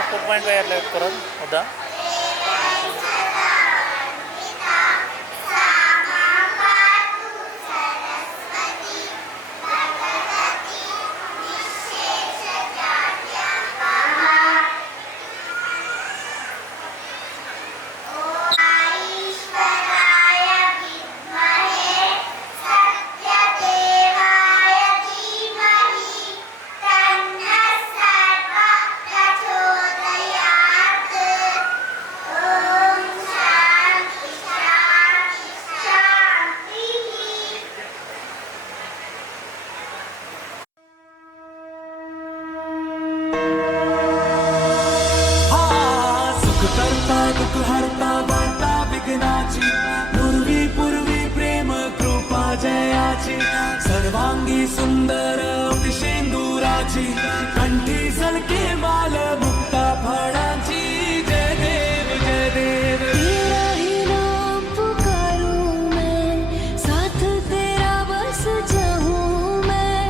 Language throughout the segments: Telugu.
4 पॉईंट काय करत होता. सर्वांगी सुंदर शेंदुराची कंठी झलके माल मुक्ता फळाची. जय देव जय देव. तेरा ही नाम पुकारूं मैं, साथ तेरा बस चाहूं मैं.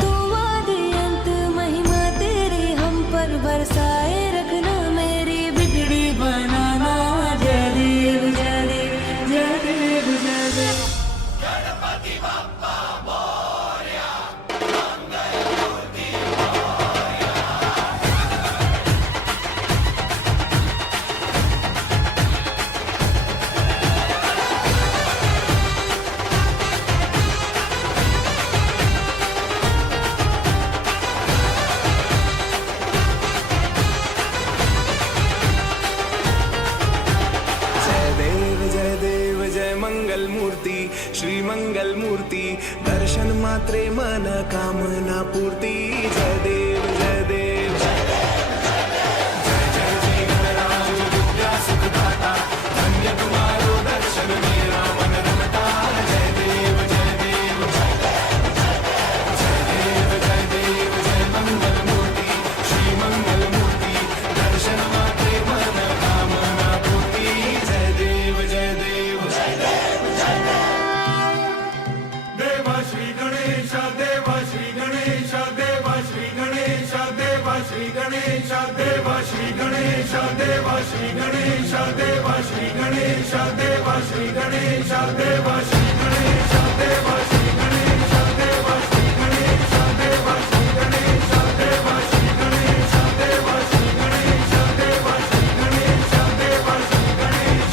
दुआ दे अंत महिमा तेरी हम पर बरसाए रखना, मेरी बिगड़ी बनाना. जय देव जय देव जय देव जय देव. गणपती बाप्पा मंगल मूर्ती श्री मंगल मूर्ती. दर्शन मात्रे मन कामना पूर्ती. जय देव जय देव. जय जय श्री गणराज विद्या सुखदाता. धन्य तुम्हारो दर्शन मेरा मन रमता. जय देव जय देव. जय देव जय देव. जय मंगल मूर्ती श्री मंगल मूर्ती. दर्शन मात्रे मन कामना पूर्ती. जय देव जय देव. देवा श्री गणेश देवा श्री गणेश देवा श्री गणेश देवा श्री गणेश देवा श्री गणेश देवा श्री गणेश देवा श्री गणेश देवा श्री गणेश देवा श्री गणेश देवा श्री गणेश देवा श्री गणेश देवा श्री गणेश देवा श्री गणेश देवा श्री गणेश देवा श्री गणेश देवा Shri Ganesh.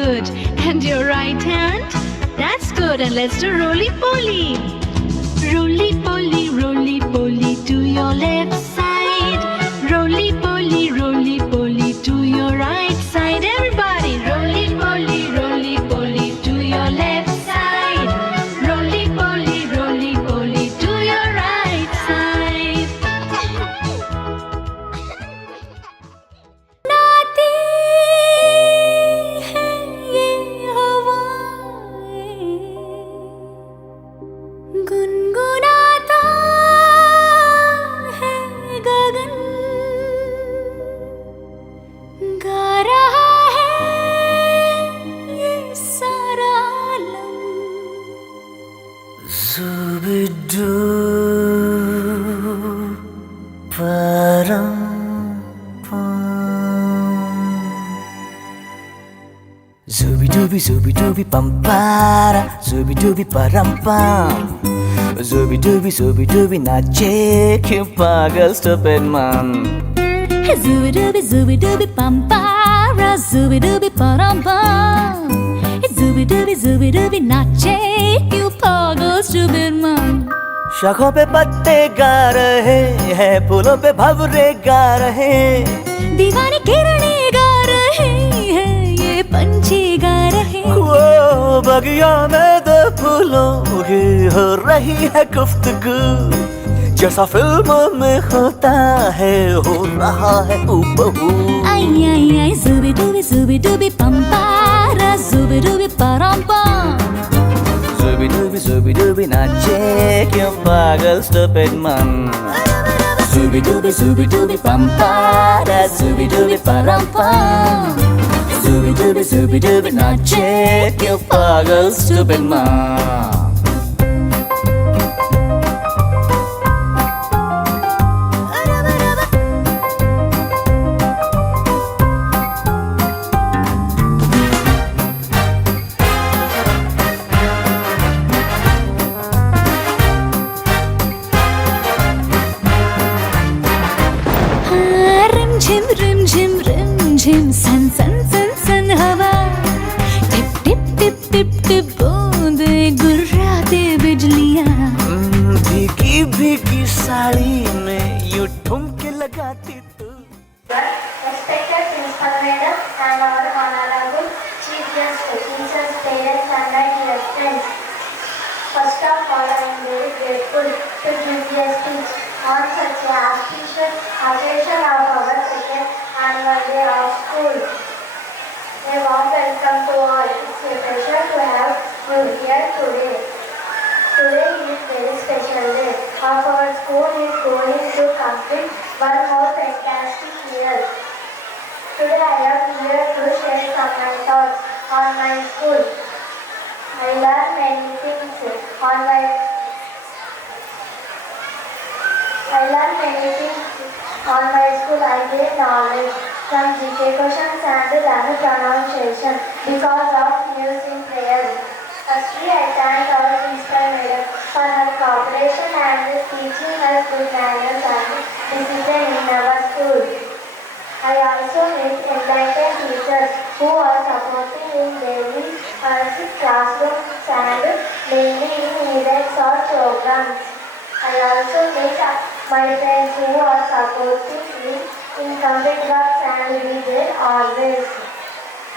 good. And your right hand? That's good. And let's do roly-poly. Roly-poly to your left side. Roly-poly to your right side. Everybody, roly-poly to your left side. Roly-poly to your right side. नाती है ये हवाएं, गुनगुनाता है गगन, गा रहा है ये सारा आलम। Zubidu param Zubidubi pampara, zubidubi parampam. Zubidubi nache kyun pagal stupid man. Zubidubi pampara, zubidubi parampam. Zubidubi नाचे क्यों पागल stupid man. शाखों पे पत्ते गा रहे हैं, फूलों पे भंवरे गा रहे, दीवानी किरणें गा रहे हैं, ये पंछी गा रहे। वो बगिया में दो फूलों की हो रही है गुफ्तगू, जैसा फिल्मों में होता है हो रहा है हूबहू। आई zubidubi pampara, zubidubi parampam. Zubidubi nache kyun pagal stupid man. Zubidubi pampara, zubidubi parampam. Zubidubi nache kyun pagal stupid man. रिमझिम सन सन सन सन हवा, tip tip tip tip tip बूंदे गुर्राते बिजलियाँ। भीगी साड़ी में यूं ठुमके लगाती तू। Respected Principal Madam and our Honorable Chief Guest, teachers, parents and my dear friends. First of all, I am very grateful to give a speech on such an auspicious occasion of our second annual day of school. A warm welcome to all. It's a pleasure to have you here today. Today is very special day of our school is going to complete one more fantastic year. Today I am here to share some my thoughts on my school. I learned many things on my school. I gained knowledge from GK questions and learned pronunciation because of using prayers. Firstly, I thank our Principal Madam for her cooperation and teaching us good manners and discipline in our school. I also meet enlightened teachers who are supporting in daily classroom and mainly in events or programs. I also meet my friends who are supporting me in complete works and be there always.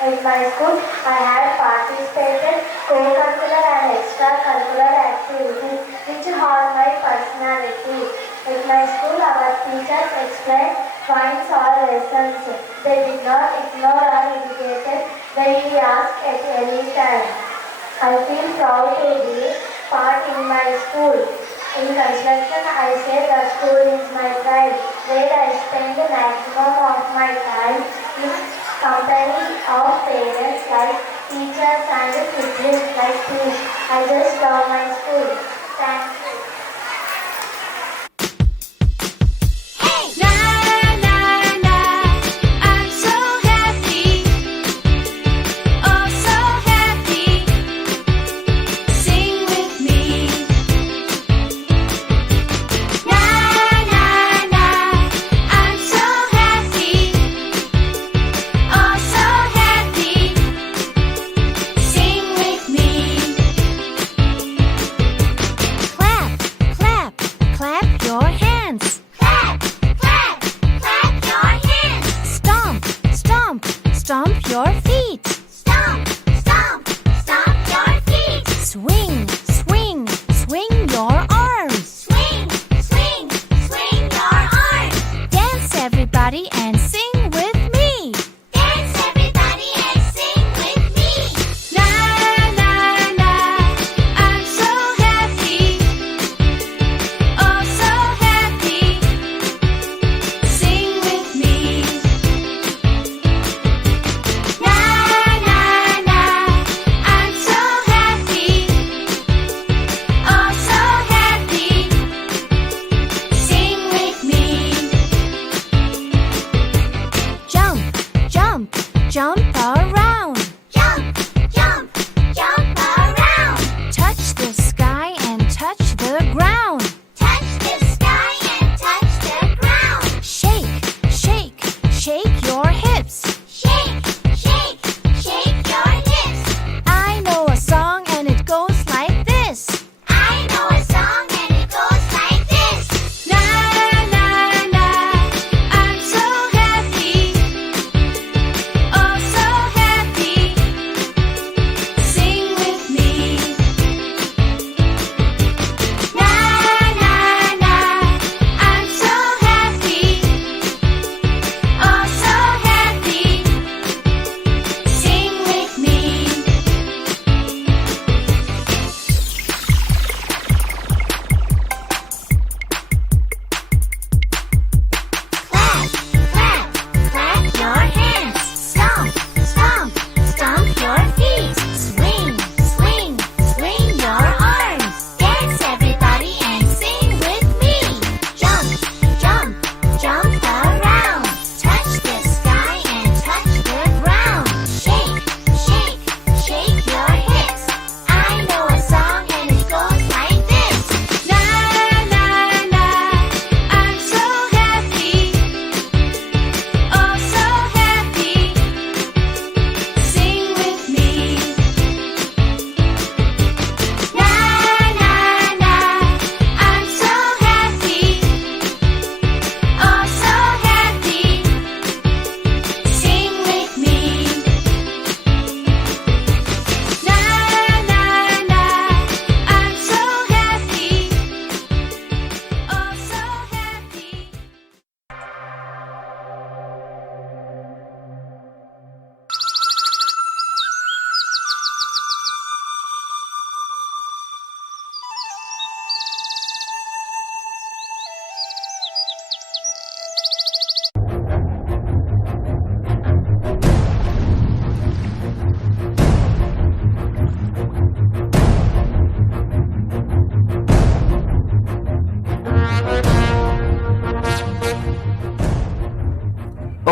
In my school, I had participated co-curricular and extracurricular activities which harm my personality. In my school, our teachers explained points or lessons. They did not ignore or irritate when we asked at any time. I feel proud to be part in my school. In construction, I say the school is my pride, where I spend the maximum of my time in company of parents like teachers and siblings like me. I just love my school. Thank you.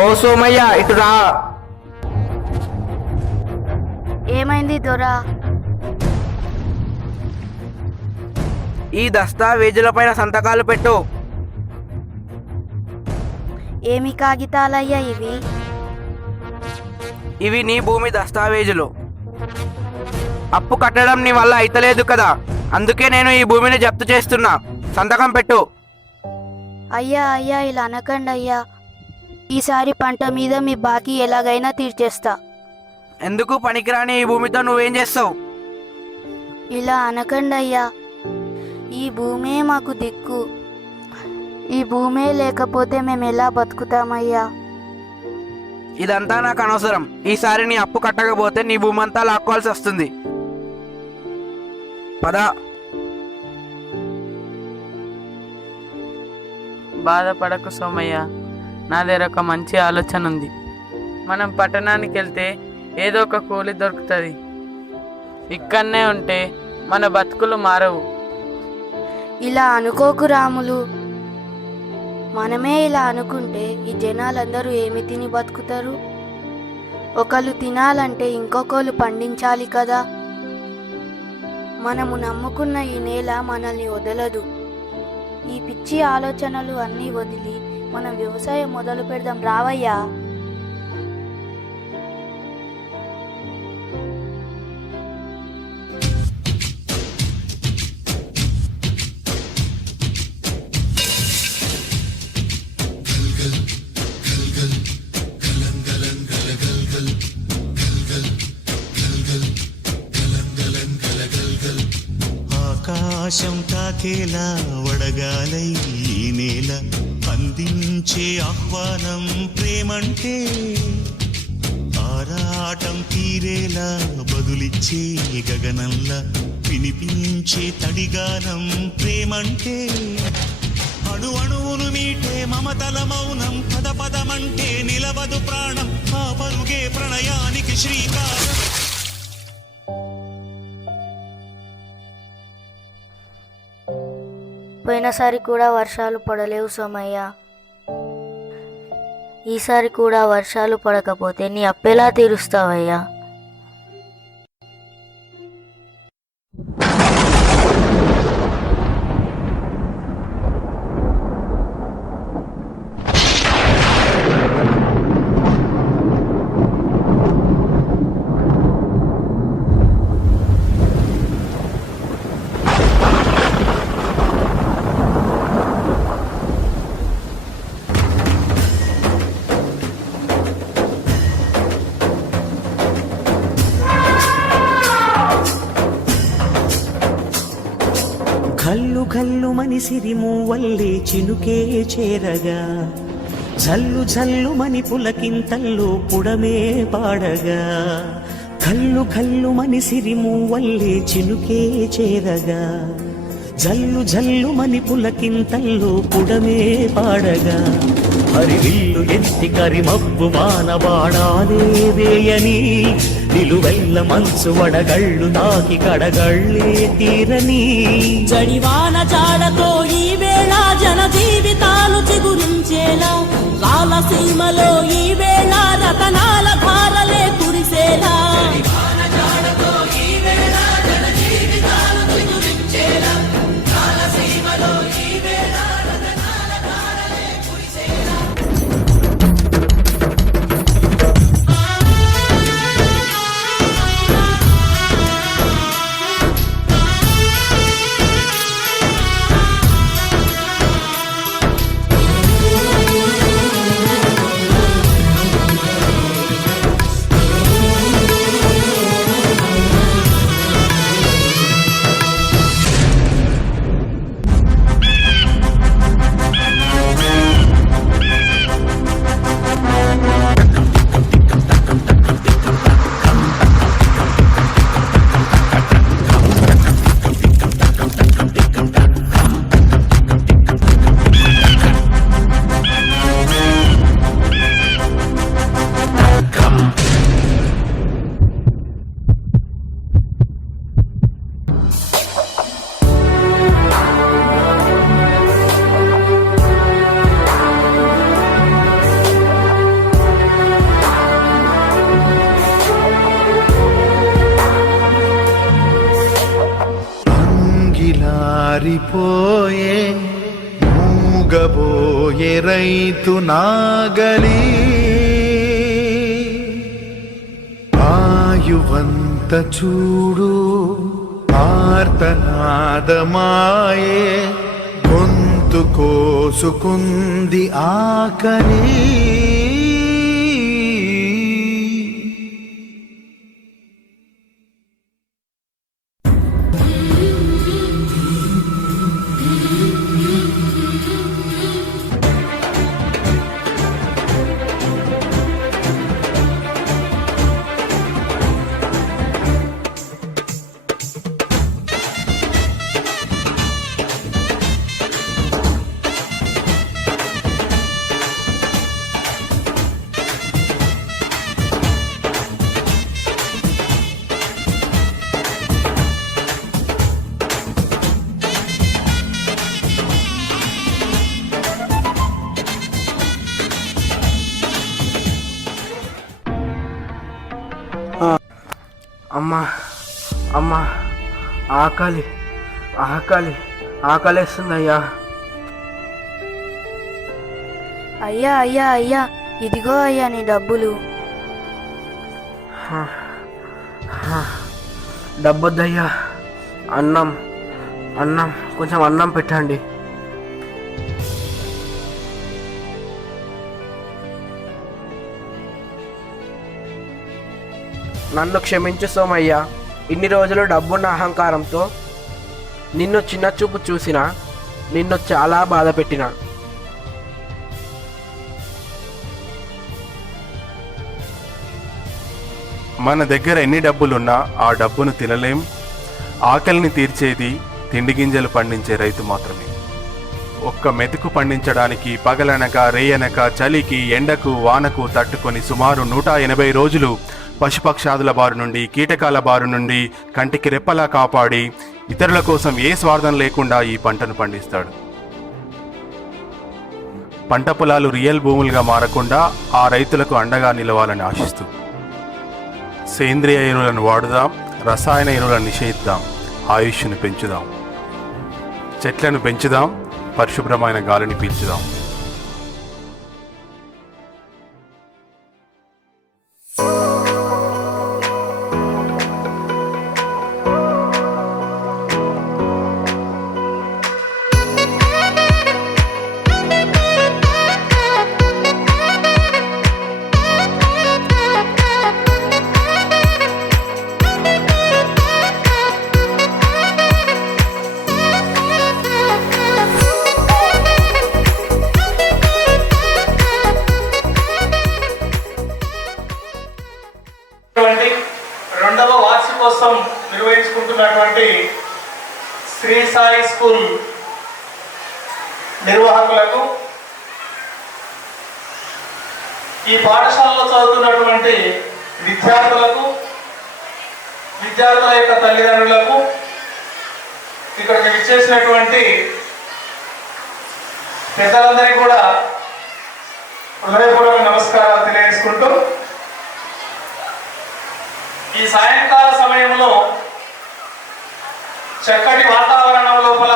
ఓ సోమయ్య ఇటు రా. ఏమైంది దొరా? ఈ దస్తావేజులపైన సంతకాలు పెట్టు. ఏమి కాగితాలయ్యా ఇవి? ఇవి నీ భూమి దస్తావేజులు. అప్పు కట్టడం నీ వల్ల అయితలేదు కదా, అందుకే నేను ఈ భూమిని జప్తు చేస్తున్నా. సంతకం పెట్టు. అయ్యా అయ్యా ఇలా అనకండి అయ్యా. ఈసారి పంట మీద మీ బాకీ ఎలాగైనా తీర్చేస్తా. ఎందుకు పనికిరాని ఈ భూమితో నువ్వేం చేస్తావు? ఇలా అనకండి అయ్యా. ఈ భూమే మాకు దిక్కు. ఈ భూమే లేకపోతే మేము ఎలా బతుకుతామయ్యా? ఇదంతా నాకు అనవసరం. ఈసారి నీ అప్పు కట్టకపోతే నీ భూమి అంతా లాక్కోవాల్సి వస్తుంది. పద. బాధపడకు సోమయ్య, నా దగ్గర ఒక మంచి ఆలోచన ఉంది. మనం పట్టణానికి వెళ్తే ఏదో ఒక కూలి దొరుకుతుంది. ఇక్కడనే ఉంటే మన బతుకులు మారవు. ఇలా అనుకోకు రాములు. మనమే ఇలా అనుకుంటే ఈ జనాలందరూ ఏమి తిని బతుకుతారు? ఒకళ్ళు తినాలంటే ఇంకొకళ్ళు పండించాలి కదా. మనము నమ్ముకున్న ఈ నేల మనల్ని వదలదు. ఈ పిచ్చి ఆలోచనలు అన్నీ వదిలి మనం వ్యవసాయం మొదలు పెడదాం రావయ్యా. ఆకాశం తాకేలా వడగాలై ఈ నేల అందించే ఆహ్వానం ప్రేమంటే, ఆరాటం తీరేలా బదులిచ్చే గగనంలా వినిపించే తడిగానం ప్రేమంటే, అణు అణువును మీటే మమతల మౌనం పద పదమంటే నిలవదు ప్రాణం, ఆ పరుగే ప్రణయానికి శ్రీకారం. పోయినసారి కూడా వర్షాలు పడలేవు సోమయ్య. ఈసారి కూడా వర్షాలు పడకపోతే నీ అప్పెలా తీరుస్తావయ్యా? ఘల్లు ఘల్లు మని సిరిమూవల్లే చినుకే చేరగా, జల్లు జల్లు మని పులకింతల్లో పుడమే పాడగా, ఘల్లు ఘల్లు మని సిరిమూవల్లే చినుకే చేరగా, జల్లు జల్లు మని పులకింతల్లో పుడమే పాడగా, హరివిల్లు ఎత్తి కరిమబ్బు వానబాడాలే వేయని, నిలువెల్ల మంచు వడగళ్ళు తాకి కడగళ్ళే తీరని, జడివాన జాడతో ఈ వేళ జన జీవితాలు చిగురించేలా, రాలసీమలో ఈ వేళ రతనాల ధారలే కురిసేలా. పోయే మూగబోయే రైతు నాగలి ఆయువంత చూడు ఆర్తనాదమాయే గొంతు కోసుకుంది ఆకలి అమ్మా అమ్మా ఆకలి ఆకలి ఆకలేస్తుందయ్యా. అయ్యా అయ్యా అయ్యా, ఇదిగో అయ్యా నీ డబ్బులు. డబ్బొద్దయ్యా, అన్నం అన్నం కొంచెం అన్నం పెట్టండి. నన్ను క్షమించు సోమయ్య. ఇన్ని రోజులు డబ్బున్న అహంకారంతో నిన్ను చిన్న చూపు చూసినా నిన్ను చాలా బాధ పెట్టిన. మన దగ్గర ఎన్ని డబ్బులున్నా ఆ డబ్బును తినలేం. ఆకలిని తీర్చేది తిండి గింజలు పండించే రైతు మాత్రమే. ఒక్క మెతుకు పండించడానికి పగలనక రేయనక చలికి ఎండకు వానకు తట్టుకొని సుమారు 180 రోజులు పశుపక్షాదుల బారి నుండి కీటకాల బారి నుండి కంటికి రెప్పలా కాపాడి ఇతరుల కోసం ఏ స్వార్థం లేకుండా ఈ పంటను పండిస్తాడు. పంట పొలాలు రియల్ భూములుగా మారకుండా ఆ రైతులకు అండగా నిలవాలని ఆశిస్తూ సేంద్రియ ఎరువులను వాడుదాం, రసాయన ఎరువులను నిషేధిద్దాం, ఆయుష్ను పెంచుదాం, చెట్లను పెంచుదాం, పరిశుభ్రమైన గాలిని పీల్చుదాం. రెండవ వార్షికోత్సవం నిర్వహించుకుంటున్నటువంటి శ్రీ సాయి స్కూల్ నిర్వాహకులకు, ఈ పాఠశాలలో చదువుతున్నటువంటి విద్యార్థులకు, విద్యార్థుల యొక్క తల్లిదండ్రులకు, ఇక్కడికి విచ్చేసినటువంటి పెద్దలందరికీ కూడా హృదయపూర్వక నమస్కారాలు తెలియజేసుకుంటూ, ఈ సాయంకాల సమయంలో చక్కటి వాతావరణం లోపల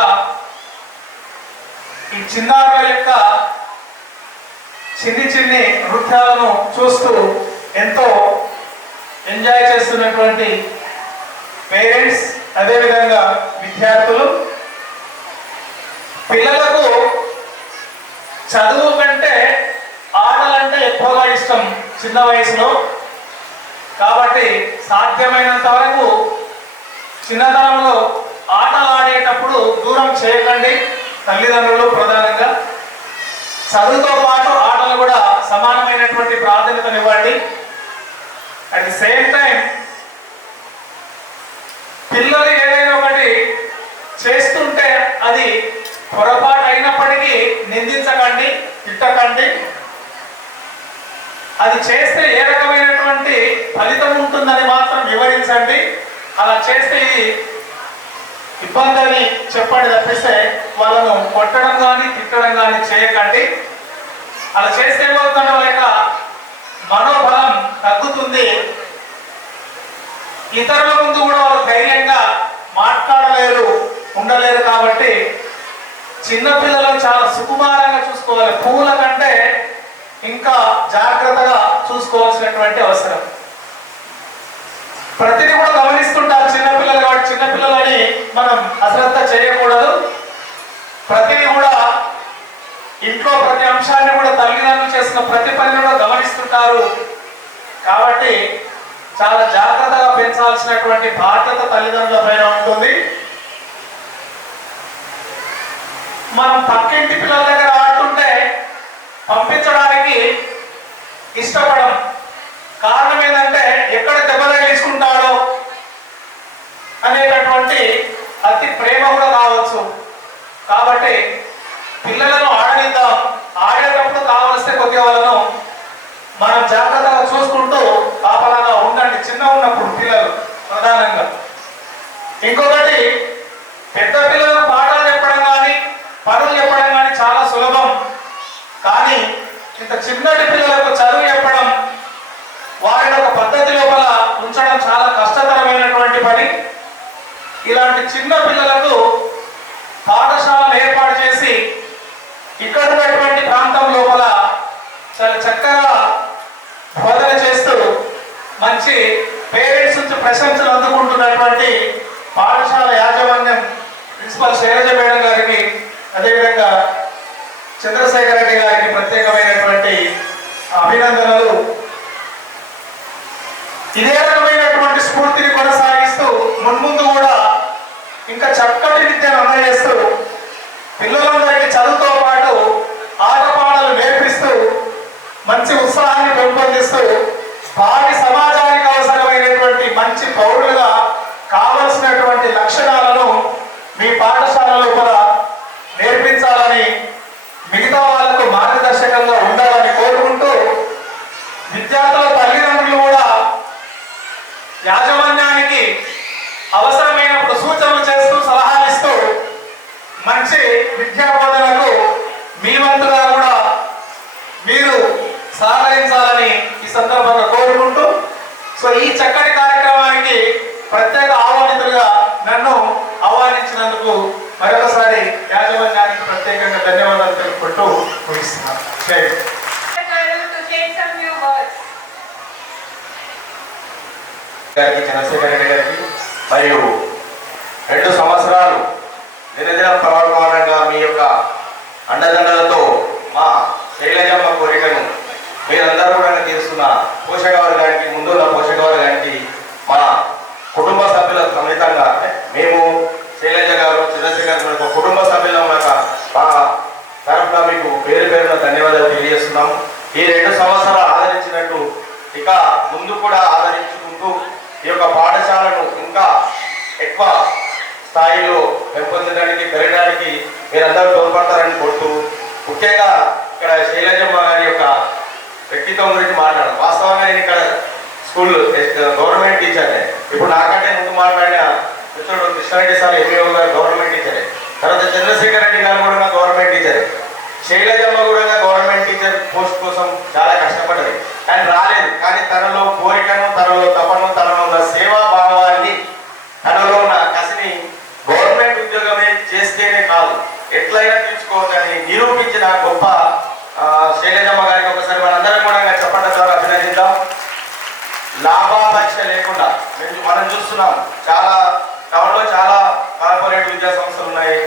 ఈ చిన్నారుల యొక్క చిన్ని చిన్ని నృత్యాలను చూస్తూ ఎంతో ఎంజాయ్ చేస్తున్నటువంటి పేరెంట్స్, అదేవిధంగా విద్యార్థులు, పిల్లలకు చదువు కంటే ఆటలంటే ఎక్కువగా ఇష్టం చిన్న వయసులో. కాబట్టి సాధ్యమైనంత వరకు చిన్నతనంలో ఆటలు ఆడేటప్పుడు దూరం చేయకండి తల్లిదండ్రులు. ప్రధానంగా చదువుతో పాటు ఆటలు కూడా సమానమైనటువంటి ప్రాధాన్యతనివ్వండి. అట్ ది సేమ్ టైం పిల్లలు ఏదైనా ఒకటి చేస్తుంటే అది పొరపాటు అయినప్పటికీ నిందించకండి, తిట్టకండి. అది చేస్తే ఏ రకమైనటువంటి ఫలితం ఉంటుందని మాత్రం వివరించండి. అలా చేస్తే ఇబ్బంది అని చెప్పండి తప్పిస్తే వాళ్ళను కొట్టడం కానీ తిట్టడం కానీ చేయకండి. అలా చేస్తే ఏమవుతుందో వాళ్ళ యొక్క మనోబలం తగ్గుతుంది. ఇతరుల ముందు కూడా వాళ్ళు ధైర్యంగా మాట్లాడలేరు, ఉండలేరు. కాబట్టి చిన్నపిల్లలను చాలా సుకుమారంగా చూసుకోవాలి. పువ్వుల కంటే ఇంకా జాగ్రత్తగా చూసుకోవాల్సినటువంటి అవసరం. ప్రతిదీ కూడా గమనిస్తుంటారు చిన్నపిల్లలు కాబట్టి చిన్నపిల్లలని మనం అశ్రద్ధ చేయకూడదు. ప్రతిదీ కూడా ఇంట్లో ప్రతి అంశాన్ని కూడా తల్లిదండ్రులు చేసిన ప్రతి పనిని కూడా గమనిస్తుంటారు కాబట్టి చాలా జాగ్రత్తగా పెంచాల్సినటువంటి బాధ్యత తల్లిదండ్రుల పైన ఉంటుంది. మనం పక్కింటి పిల్లల దగ్గర ఆడుతుంటే పంపించడానికి ఇష్టపడం. కారణం ఏంటంటే ఎక్కడ దెబ్బ తగిలించుకుంటాడో అనేటటువంటి అతి ప్రేమ కూడా కావచ్చు. కాబట్టి పిల్లలను ఆడనిద్దాం. ఆడేటప్పుడు కావలిస్తే కొద్దిగా వాళ్ళను మనం జాగ్రత్తగా చూసుకుంటూ కాపలాగా ఉండండి చిన్న ఉన్నప్పుడు పిల్లలు ప్రధానంగా. ఇంకొకటి, పెద్ద పిల్లలకు పాఠాలు చెప్పడం కానీ పనులు చెప్పడం కానీ చాలా సులభం. కానీ ఇంత చిన్నటి పిల్లలకు చదువు చెప్పడం, వారిని ఒక పద్ధతి లోపల ఉంచడం చాలా కష్టతరమైనటువంటి పని. ఇలాంటి చిన్న పిల్లలకు పాఠశాలను ఏర్పాటు చేసి ఇక్కడ ఉన్నటువంటి ప్రాంతం లోపల చాలా చక్కగా బోధన చేస్తూ మంచి పేరెంట్స్ నుంచి ప్రశంసలు అందుకుంటున్నటువంటి పాఠశాల యాజమాన్యం ప్రిన్సిపల్ శైలజ మేడం గారికి, అదేవిధంగా చంద్రశేఖర్ రెడ్డి గారికి ప్రత్యేకమైనటువంటి అభినందనలు. ఇదే రకమైనటువంటి స్ఫూర్తిని కొనసాగిస్తూ మున్ముందు కూడా ఇంకా చక్కటి విద్యను అందజేస్తూ పిల్లలందరికీ చదువుతో పాటు ఆటపాటలు నేర్పిస్తూ మంచి ఉత్సాహాన్ని పెంపొందిస్తూ భావి సమాజానికి అవసరమైనటువంటి మంచి పౌరులుగా కావలసినటువంటి లక్షణాలను మీ పాఠశాల లోపల నేర్పించాలని, మిగతా వాళ్లకు మార్గదర్శకంగా ఉండాలని కోరుకుంటూ విద్యార్థుల తల్లిదండ్రులు కూడా యాజమాన్యానికి అవసరమైనప్పుడు సూచనలు చేస్తూ సలహాలు ఇస్తూ మంచి విద్యా బోధనకు మీ వంతుగా కూడా మీరు సహకరించాలని ఈ సందర్భంగా కోరుకుంటూ, సో ఈ చక్కటి కార్యక్రమానికి ప్రత్యేక ఆహ్వానితులుగా నన్ను ఆహ్వానించినందుకు మరొకసారి యాజమాన్యానికి ప్రత్యేకంగా ధన్యవాదాలు తెలుపుకుంటూ ముగిస్తున్నాను. చంద్రశేఖర్ రెడ్డి గారికి మరియు 2 సంవత్సరాలు నిరంతరం ప్రవర్తనంగా మీ యొక్క అండదండలతో మా శైలజమ్మ కోరికను మీరందరూ కూడా తీరుస్తున్న పోషకవర్గానికి, ముందున్న పోషకవర్గానికి, మా కుటుంబ సభ్యుల సమేతంగా మేము శైలజ గారు, చంద్రశేఖర్ గారు కుటుంబ సభ్యుల మా తరఫున మీకు పేరు పేరున ధన్యవాదాలు తెలియజేస్తున్నాము. ఈ 2 సంవత్సరాలు ఆదరించినట్టు ఇక ముందు కూడా ఆదరించుకుంటూ ఈ యొక్క పాఠశాలను ఇంకా ఎక్కువ స్థాయిలో పెంపొందడానికి, పెరగడానికి మీరందరూ తోడ్పడతారని కోరుతూ, ముఖ్యంగా ఇక్కడ శైలజమ్మ గారి యొక్క వ్యక్తిత్వం గురించి మాట్లాడాలి. వాస్తవంగా నేను ఇక్కడ స్కూల్ గవర్నమెంట్ టీచర్నే. ఇప్పుడు నాకంటే ముందు మాట్లాడిన మిత్రుడు కృష్ణారెడ్డి సార్ ఎంఈఓ గారు గవర్నమెంట్ టీచరే. తర్వాత చంద్రశేఖర్ రెడ్డి గారు కూడా గవర్నమెంట్ టీచరే. శైలజమ్మ కూడా గవర్నమెంట్ టీచర్ పోస్ట్ కోసం చాలా కష్టపడ్డది, కానీ రాలేదు. కానీ తనలో కోరికను, తనలో తపను, తనలో ఉన్న సేవా భావాన్ని, తనలో ఉన్న కసిని గవర్నమెంట్ ఉద్యోగమే చేస్తేనే కాదు ఎట్లయినా తీర్చుకోవచ్చని నిరూపించిన గొప్ప శైలజమ్మ గారికి ఒకసారి మనందరం కూడా చెప్పడం ద్వారా అభినందిద్దాం. లాభాపేక్ష లేకుండా మనం చూస్తున్నాం, చాలా టౌన్లో చాలా కార్పొరేట్ విద్యా సంస్థలు ఉన్నాయి.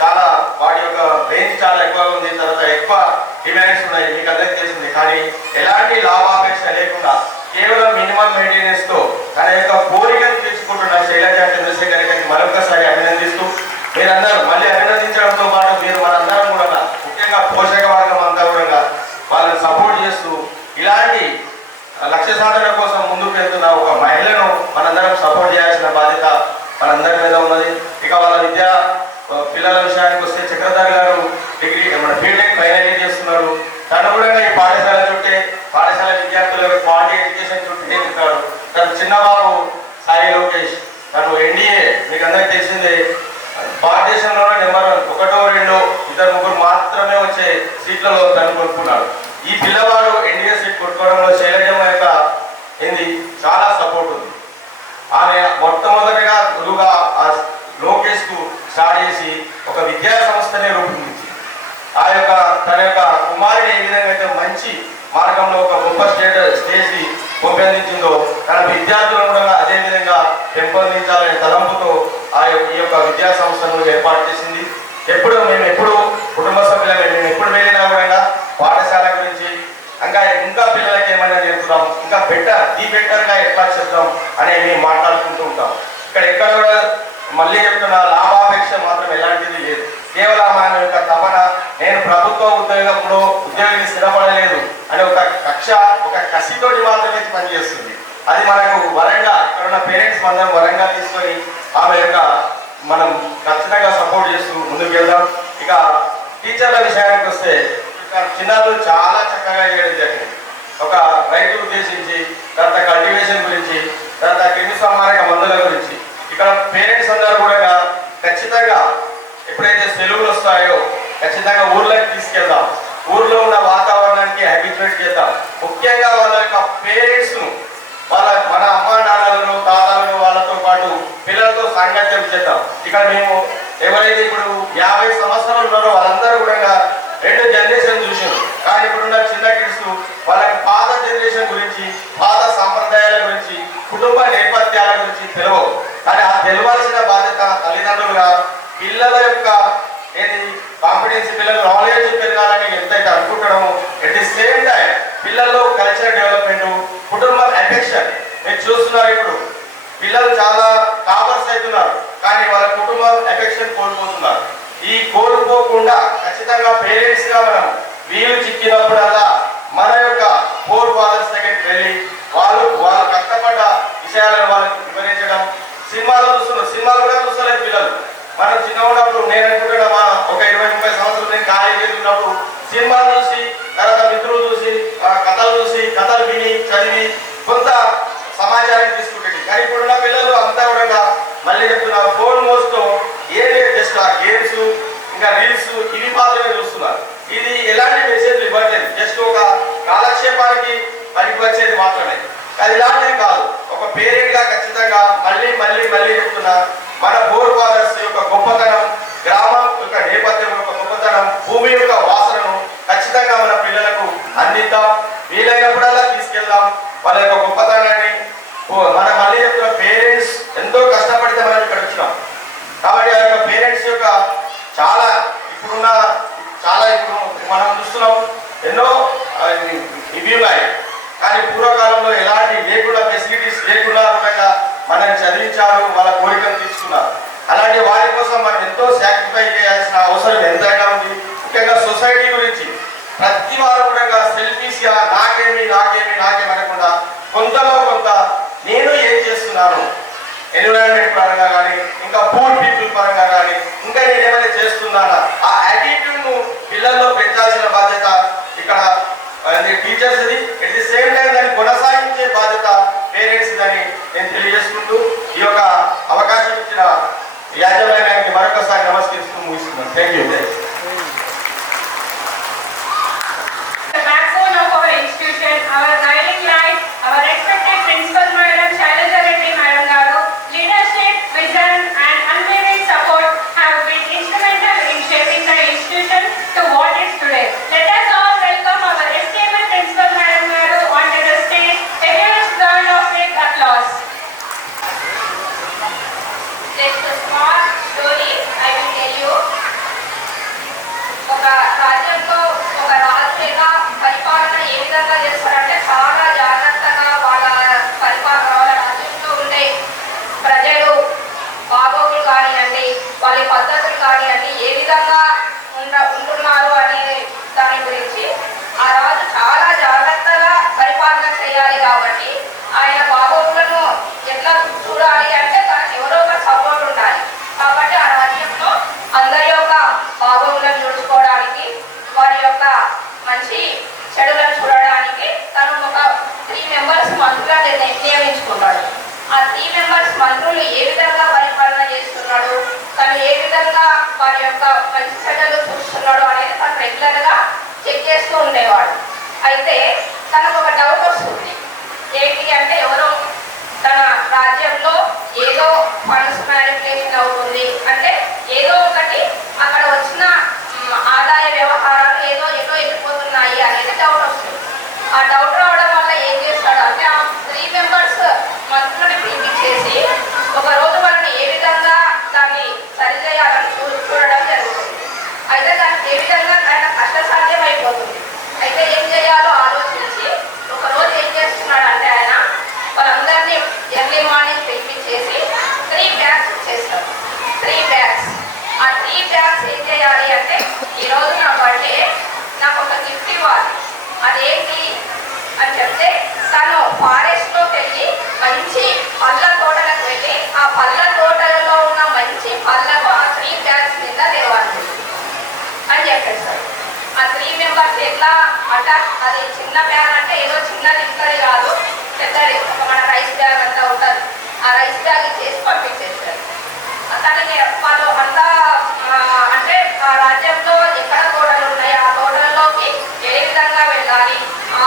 చాలా వాటి యొక్క రేంజ్ చాలా ఎక్కువగా ఉంది. తర్వాత ఎక్కువ డిమాండ్స్ ఉన్నాయి, మీకు అందరికీ తెలిసింది. కానీ ఎలాంటి లాభాపేక్ష లేకుండా కేవలం మినిమం మెయింటెనెన్స్ తో తన యొక్క కోరికను తీసుకుంటున్న శైలజ చంద్రశేఖర్ గారికి మరొకసారి అభినందిస్తూ, మీరందరూ మళ్ళీ అభినందించడంతో పాటు మీరు మనందరం కూడా ముఖ్యంగా పోషక వర్గం అంతా కూడా వాళ్ళని సపోర్ట్ చేస్తూ ఇలాంటి లక్ష్య సాధన కోసం ముందుకు వెళ్తున్న ఒక మహిళను మనందరం సపోర్ట్ చేయాల్సిన బాధ్యత మనందరి మీద ఉన్నది. ఇక వాళ్ళ విద్యా పిల్లల విషయానికి వస్తే చక్రధర్ గారు డిగ్రీ మన బీటెక్ ఫైనల్ ఇయర్ చేస్తున్నారు. తను కూడా ఈ పాఠశాల చుట్టే, పాఠశాల విద్యార్థులకు క్వాలిటీ ఎడ్యుకేషన్ చుట్టే ఉంటాడు. తను చిన్నబాబు సాయి లోకేష్, తను ఎన్డీఏ మీకు అందరికీ తెలిసిందే, భారతదేశంలోనే నెంబర్ 1, 2, 2, 3 మాత్రమే వచ్చే సీట్లలో తను కొనుక్కున్నాడు. ఈ పిల్లవాడు ఎన్డీఏ సీట్ కొట్టుకోవడంలో శైలజమ్మ యొక్క చాలా సపోర్ట్ ఉంది. ఆమె మొట్టమొదటిగా గురువుగా లోకేష్ కు స్టార్ట్ చేసి ఒక విద్యా సంస్థ సంస్థనే రూపొందించింది. ఆ యొక్క తన యొక్క కుమారుని ఏ విధంగా అయితే మంచి మార్గంలో ఒక గొప్ప స్టేజ్ని రూపొందించిందో తన విద్యార్థులను కూడా అదే విధంగా పెంపొందించాలనే తలంపుతో ఈ యొక్క విద్యా సంస్థను ఏర్పాటు చేసింది. మేము ఎప్పుడు కుటుంబ సభ్యులుగా మేము ఎప్పుడు వెళ్ళినా కూడా పాఠశాల గురించి ఇంకా పిల్లలకి ఏమైనా చెప్తున్నాం, ఇంకా బెటర్గా ఎట్లా చెప్తాం అనేది మేము మాట్లాడుకుంటూ ఉంటాం. ఎక్కడ కూడా మళ్ళీ చెప్తున్నా, లాభాపేక్ష మాత్రం ఎలాంటిది లేదు. కేవలం మన యొక్క తపన, నేను ప్రభుత్వ ఉద్యోగిని స్థిరపడలేదు అనే ఒక కసితోటి మాత్రమే పనిచేస్తుంది. అది మనకు వరంగా ఇక్కడ ఉన్న పేరెంట్స్ అందరం వరంగా తీసుకొని ఆమె యొక్క మనం ఖచ్చితంగా సపోర్ట్ చేస్తూ ముందుకు వెళ్దాం. ఇక టీచర్ల విషయానికి వస్తే చిన్నారులు చాలా చక్కగా చేయడం జరిగింది. ఒక రైతు ఉద్దేశించి, తర్వాత కల్టివేషన్ గురించి, తర్వాత క్రిమి సంహారక మందుల గురించి ఇక్కడ పేరెంట్స్ అందరూ కూడా ఖచ్చితంగా ఎప్పుడైతే సెలవులు వస్తాయో ఖచ్చితంగా ఊర్లోకి తీసుకెళ్దాం. ఊర్లో ఉన్న వాతావరణానికి హ్యాబిచువేట్ చేద్దాం. ముఖ్యంగా వాళ్ళ యొక్క పేరెంట్స్ను మన అమ్మా నాన్నలను తాతలను వాళ్ళతో పాటు పిల్లలతో సాంగత్యం చేద్దాం. ఇక్కడ మేము ఎవరైతే ఇప్పుడు 50 సంవత్సరాలు ఉన్నారో వాళ్ళందరూ కూడా 2 జనరేషన్ చూసారు. కానీ ఇప్పుడున్న చిన్న కిడ్స్ వాళ్ళకి పాత జనరేషన్ గురించి, పాత సాంప్రదాయాల గురించి, కుటుంబ నేపథ్యాల గురించి తెలియవు. కానీ ఆ తెలియాల్సిన బాధ్యత తల్లిదండ్రులుగా పిల్లల యొక్క కాంపిటెన్సీ, పిల్లల నాలెడ్జ్ పెరగాలని ఎంతైతే అనుకుంటామో ఎట్ ది సేమ్ టైం పిల్లల్లో కల్చర్ డెవలప్మెంట్, కుటుంబ ఎఫెక్షన్ మీరు చూస్తున్నారు. ఇప్పుడు పిల్లలు చాలా టాపర్స్ అవుతున్నారు, కానీ వాళ్ళ కుటుంబం ఎఫెక్షన్ కోల్పోతున్నారు. ఈ కోల్పోకుండా ఖచ్చితంగా పేరెంట్స్గా మనం వీలు చిక్కినప్పుడల్లా మన యొక్క 4 ఫాదర్స్ దగ్గరికి వెళ్ళి వాళ్ళు కష్టపడ్డ విషయాలను వాళ్ళకి వివరించడం. సినిమాలు కూడా చూస్తలేదు పిల్లలు. మనం చిన్న ఉన్నప్పుడు నేను అనుకుంటున్నా ఒక 20-30 సంవత్సరాలు నేను కాలేజీ చేస్తున్నప్పుడు సినిమాలు చూసి, తర్వాత మిత్రులు చూసి, కథలు విని చదివి కొంత సమాచారం తీసుకుంటుంది. కానీ ఇప్పుడున్న పిల్లలు అంతా కూడా మళ్ళీ చెప్తున్నా ఫోన్ మోస్తూ ఏదే జస్ట్ ఆ గేమ్స్ ఇంకా రీల్స్ ఇవి మాత్రమే చూస్తున్నారు. ఇది ఎలాంటి మెసేజ్లు ఇవ్వట్లేదు, జస్ట్ ఒక కాలక్షేపానికి పనికి వచ్చేది మాత్రమే. అది ఇలాంటిది కాదు. ఒక పేరెంట్గా ఖచ్చితంగా మళ్ళీ చెప్తున్నా, మన 4 ఫాదర్స్ యొక్క గొప్పతనం, గ్రామం యొక్క నేపథ్యం యొక్క గొప్పతనం, భూమి యొక్క వాసనను ఖచ్చితంగా మన పిల్లలకు అందిద్దాం. వీలైనప్పుడల్లా తీసుకెళ్దాం. వాళ్ళ యొక్క గొప్పతనాన్ని మన మళ్ళీ చెప్తున్న పేరెంట్స్ ఎంతో కష్టపడితే మనం ఇక్కడ వచ్చినాం. కాబట్టి ఆ యొక్క పేరెంట్స్ యొక్క ఇప్పుడు మనం చూస్తున్నాం ఎన్నో ఇవి ఉన్నాయి. కానీ పూర్వకాలంలో ఎలాంటి లేకుండా ఫెసిలిటీస్ లేకుండా మనల్ని చదివించారు, వాళ్ళ కోరికలు తీసుకున్నారు. అలాంటి వారి కోసం మనం ఎంతో సాక్రిఫై చేయాల్సిన అవసరం ఎంతైనా ఉంది. ముఖ్యంగా సొసైటీ గురించి ప్రతి వారు కూడా సెల్ఫీస్గా నాకేమనకుండా కొంతలో కొంత నేను ఏం చేస్తున్నాను, ఎన్విరాన్మెంట్ పరంగా కానీ, ఇంకా పూర్ పీపుల్ పరంగా కానీ, ఇంకా నేను ఏమైనా చేస్తున్నానా, ఆ యాటిట్యూడ్ను పిల్లల్లో పెంచాల్సిన బాధ్యత ఇక్కడ teachers the. At the same time దాన్ని కొనసాగించే బాధ్యత పేరెంట్స్ అని నేను తెలియజేసుకుంటూ ఈ యొక్క అవకాశం ఇచ్చిన యాజమాన్యానికి మరొకసారి నమస్కరిస్తూ ముగిస్తున్నాను. Thank you. Our guiding light, our respected principal madam Shailaja Reddy madam garu leadership, vision and unwavering support have been instrumental in shaping the institution to what it is today. Let us all welcome our esteemed principal madam garu onto the stage. A huge round of big applause. Just a small story I will tell you. ఒక రాజ్యంలో ఒక రాజుగా పరిపాలన ఏ విధంగా చేస్తారంటే చాలా జాగ్రత్తగా వాళ్ళ రాజ్యంలో ఉండే ప్రజలు బాగోగులు కానివ్వండి, వాళ్ళ పద్ధతులు కానివ్వండి, ఏ విధంగా ఉంటున్నారు అనే దాని గురించి ఆ రాజు చాలా జాగ్రత్తగా పరిపాలన చేయాలి. కాబట్టి ఆయన బాగోగులను ఎట్లా చూడాలి అంటే తనకు ఎవరో ఒక సపోర్ట్ ఉండాలి. కాబట్టి ఆ రాజ్యంలో అందరి యొక్క బాగోగులను చూసుకోవడానికి, వారి యొక్క మంచి చెడులను చూడడానికి తను ఒక 3 మెంబర్స్ మంత్రులను నియమించుకున్నాడు. ఆ 3 మెంబర్స్ మంత్రులు ఏ విధంగా పరిపాలన చేస్తున్నాడు, తను ఏ విధంగా వారి యొక్క మంచి చెడులు చూస్తున్నాడు అనేది తను రెగ్యులర్గా చెక్ చేస్తూ ఉండేవాడు. అయితే తనకు ఒక డౌట్ వస్తుంది. ఏంటి అంటే ఎవరో తన రాజ్యంలో ఏదో ఫండ్స్ మ్యానిపులేషన్ అవుతుంది అంటే ఏదో ఒకటి అక్కడ వచ్చిన పెట్టేస్తాడు. ఆ 3 మెంబర్స్ ఎట్లా అట్లా అది చిన్న బ్యాగ్ అంటే ఏదో చిన్నది ఇంట్లోది కాదు, పెద్దది మన రైస్ బ్యాగ్ అంతా ఉంటుంది. ఆ రైస్ బ్యాగ్ చేసి పంపించేస్తారు. అతని వాళ్ళు అంతా అంటే ఆ రాజ్యంలో ఎక్కడ తోటలు ఉన్నాయి, ఆ తోటల్లోకి ఏ విధంగా వెళ్ళాలి, ఆ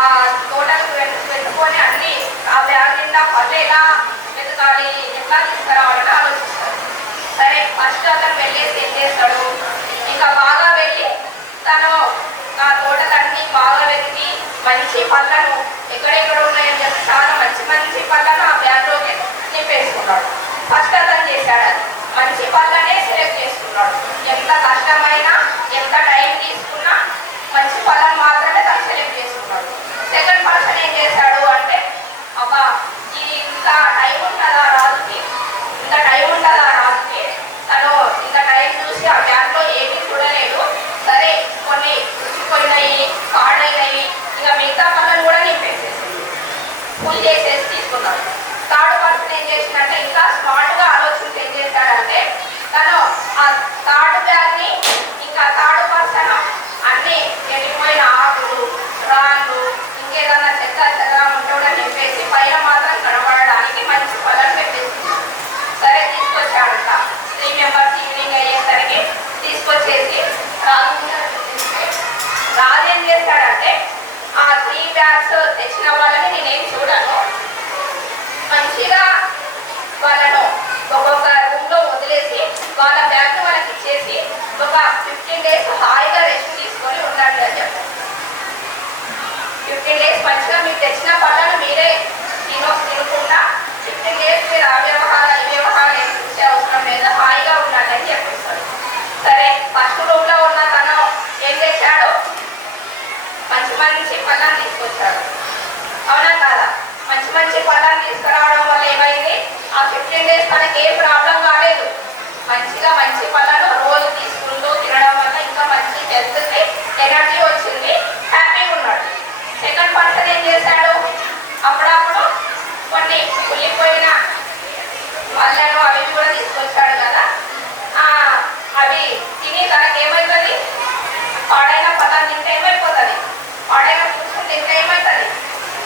తోటలకు పెట్టుకొని అన్ని ఆ బ్యాగ్ నిండా పళ్ళు ఎలా వెతకాలి, ఎట్లా తీసుకురావాలని ఆలోచిస్తారు. సరే ఫస్ట్ అతను వెళ్ళేసి ఏం చేస్తాడు, ఇంకా బాగా వెళ్ళి తను ఆ తోటలన్నీ బాగా వెతికి మంచి పళ్ళను ఎక్కడెక్కడ ఉన్నాయని చెప్పి చాలా మంచి మంచి పళ్ళను ఆ బ్యాగ్లోకి నింపేసుకున్నాడు. ఫస్ట్ అతను చేశాడు, అది మంచి పళ్ళనే సెలెక్ట్ చేసుకున్నాడు. ఎంత కష్టమైనా ఎంత టైం తీసుకున్నా మంచి పళ్ళను మాత్రమే తను సెలెక్ట్ చేసుకున్నాడు. సెకండ్ పర్సన్ ఏం చేశాడు అంటే, అబ్బా ఇది ఇంత టైం ఉంటుందా రాజుకి, ఇంత టైం ఉంటుందా రాజుకి, తను ఇంత టైం చూసి ఆ బ్యాగ్లో ఏమీ చూడలేదు. సరే కొన్ని రుచిపోయినాయి, పాడైనవి, ఇక మిగతా పళ్ళను కూడా నింపేసేసింది, ఫుల్ చేసేసి తీసుకున్నాడు. థర్డ్ పర్సన్ ఏం చేసిందంటే ఇంకా స్మార్ట్గా ఆలోచించి ఏం చేశాడంటే, తను ఆ థర్డ్ బ్యాగ్ని ఇంకా థర్డ్ పర్సన్ అన్ని ఎండిపోయిన ఆకులు, రాళ్ళు, ఇంకేదన్నా చెత్త చెదరా ఉంటే కూడా నింపేసి పైన మాత్రం కనబడడానికి మంచి పళ్ళను పెట్టేసింది. సరే తీసుకొచ్చాడంట. 3 మెంబర్స్ ఈవినింగ్ అయ్యేసరికి తీసుకొచ్చేసి రాజు రాజు ఏం చేస్తాడంటే, ఆ 3 బ్యాగ్స్ తెచ్చిన వాళ్ళని నేనేం చూడను, మంచిగా వాళ్ళను ఒక్కొక్క రూమ్లో వదిలేసి వాళ్ళ బ్యాగ్ను వాళ్ళకి ఇచ్చేసి ఒక 15 days హాయిగా రెస్ట్ తీసుకొని ఉండండి అని చెప్పారు. 15 days మంచిగా మీకు తెచ్చిన పళ్ళను మీరే తినకుండా 15 days మీరు ఆ వ్యవహారాలు ఈ వ్యవహారాలు ఏం చూసే అవసరం లేదు, హాయిగా ఉండండి అని చెప్పేస్తాడు. సరే ఫస్ట్ రూమ్లో ఉన్న తను ఏం చేశాడు, మంచి మంచి పళ్ళను తీసుకొచ్చాడు. అవునా కాదా? మంచి మంచి పళ్ళను తీసుకురావడం వల్ల ఏమైంది, ఆ 15 days తనకి ఏ ప్రాబ్లం కాలేదు. మంచిగా మంచి పళ్ళను రోజు తీసుకుంటూ తినడం వల్ల ఇంకా మంచి హెల్త్కి ఎనర్జీ వచ్చింది, హ్యాపీగా ఉన్నాడు. సెకండ్ పర్సన్ ఏం చేశాడు, అప్పుడప్పుడు కొన్ని కుళ్ళిపోయిన పళ్ళను అవి కూడా తీసుకొచ్చాడు కదా, అవి తిని తనకి ఏమవుతుంది, పాడైన పళ్ళను తింటే ఏమైపోతుంది, పాడైన ఫ్రూట్స్ తింటే ఏమవుతుంది,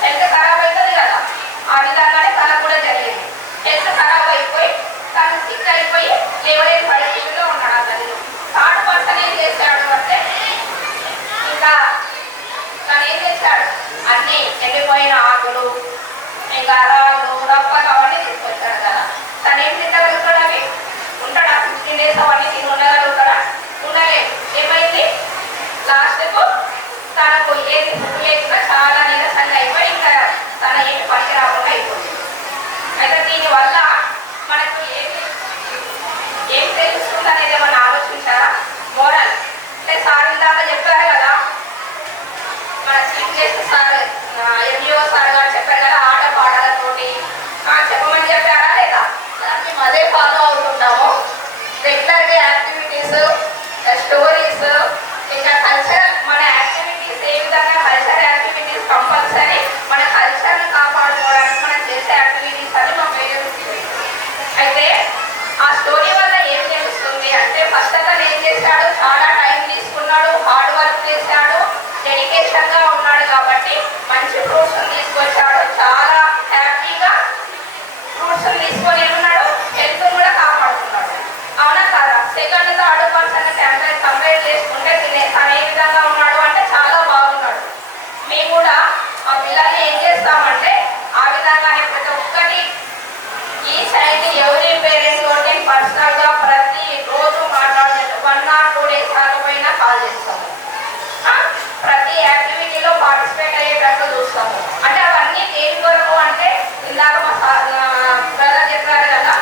హెల్త్ ఖరాబ్ అవుతుంది కదా. ఆ విధంగానే తనకు కూడా జరిగింది. హెల్త్ ఖరాబ్ అయిపోయి తను సిక్ అయిపోయి లేవలేని పరిస్థితిలో ఉన్నాడు అతను. థర్డ్ పర్సన్ ఏం చేశాడు అంటే, ఇంకా తను ఏం చేశాడు, అన్ని ఎండిపోయిన ఆకులు, ఇంకా రాళ్ళు, రప్పలు అవన్నీ తీసుకొచ్చాడు కదా. తను ఏం తినగలుగుతాడు, అవి ఉంటాడా? 15 days అవన్నీ తిని ఉండగలుగుతాడా? ఉండలేదు. ఏమైంది, లాస్ట్కు తనకు ఏది ఫుడ్ లేకుండా చాలా నీరసంగా అయిపోయి ఇంకా తన ఏమి పనికి రాకుండా అయిపోయింది. అయితే దీనివల్ల మనకు ఏం తెలుస్తుంది అనేది ఏమన్నా ఆలోచించారా? మోరల్ అంటే సార్ ఇందాక చెప్పారు కదా, మన chief guest sir MEO sir గారు చెప్పారు కదా, ఆట పాటలతోటి చెప్పమని చెప్పారా లేదా? మేము అదే ఫాలో అవుతుంటాము. రెగ్యులర్గా యాక్టివిటీస్, స్టోరీస్, ఇంకా కల్చర్, మన యాక్టివిటీస్ ఏ విధంగా కల్చర్ యాక్టివిటీస్ కంపల్సరీ మన కల్చర్ని కాపాడుకోవడానికి మనం చేసే యాక్టివిటీస్ అని మా పేరెంట్స్. అయితే ఆ స్టోరీ వల్ల ఏం తెలుస్తుంది అంటే, ఫస్ట్ అతను ఏం చేశాడు, చాలా టైం తీసుకున్నాడు, హార్డ్ వర్క్ చేశాడు, డెడికేషన్గా ఉన్నాడు కాబట్టి మంచి ఫ్రూట్స్ తీసుకొచ్చాడు. చాలా హ్యాపీగా ఫ్రూట్స్ తీసుకొని ఉన్నాడు, హెల్త్ కూడా కాపాడుతున్నాడు. అవునా కాదా? సెకండ్ థర్డ్ పర్సన్ కంపేర్ చేసుకుంటే తను ఏ విధంగా ఉన్నాడు అంటే చాలా బాగున్నాడు. మేము కూడా ఆ పిల్లల్ని ఏం చేస్తామంటే ఆ విధంగానే ప్రతి ఒక్కటి ఈ సైడ్ ఎవరి పేరెంట్స్ తోటి పర్సనల్గా ప్రతి రోజు మాట్లాడుతుంటే 1 or 2 days కాకపోయినా కాల్ చేస్తాము. ప్రతి యాక్టివిటీలో పార్టిసిపేట్ అయ్యేటట్టు చూస్తాము. అంటే అవన్నీ దేని కొరకు అంటే, ఇందాక మా బ్రదర్ చెప్పారు కదా,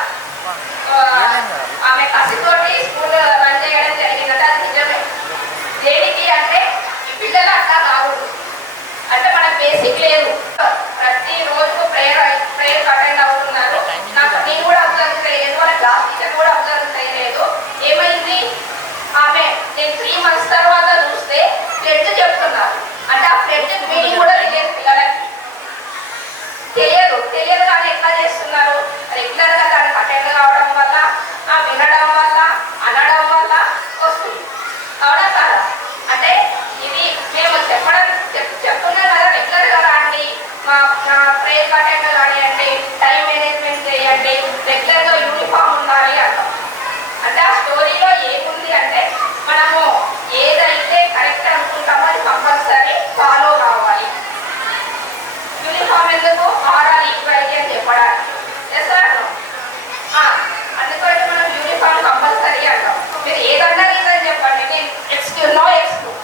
ఆమె కసితోటి స్కూల్ రన్ చేయడం జరిగిందంటే అది నిజమే. దేనికి అంటే ఈ పిల్లలు అట్లా కాకూడదు అంటే మనకు బేసిక్ లేదు. ప్రతి రోజుకు ప్రేయర్ అటెండ్ అవుతున్నారు. నేను కూడా అబ్జర్వ్ చేయలేదు, మన క్లాస్ టీచర్ కూడా అబ్జర్వ్ చేయలేదు. ఏమైంది, ఆమె నేను 3 months తర్వాత చూస్తే ఫ్లడ్ చెప్తున్నారు. అంటే ఆ ఫ్లడ్ మీనింగ్ కూడా తెలియదు పిల్లలకి, తెలియదు కానీ చెప్తున్నా కదా రెగ్యులర్గా రాండి, మా ప్రేయర్ అటెండ్ కానివ్వండి, టైం మేనేజ్మెంట్ చేయండి, రెగ్యులర్గా యూనిఫామ్ ఉండాలి అంటాం. అంటే ఆ స్టోరీలో ఏముంది అంటే మనము ఏదైతే కరెక్ట్ అనుకుంటామో అది కంపల్సరీ ఫాలో కావాలి. యూనిఫామ్ ఎందుకు ఆడాలి ఈక్వాలిటీ అని చెప్పడానికి. ఎస్ సార్, అందుకని మనం యూనిఫామ్ కంపల్సరీ అంటాం. మీరు ఏదన్నా రీజన్ చెప్పండి, నేను ఎక్స్క్యూజ్ నో ఎక్స్క్యూజ్,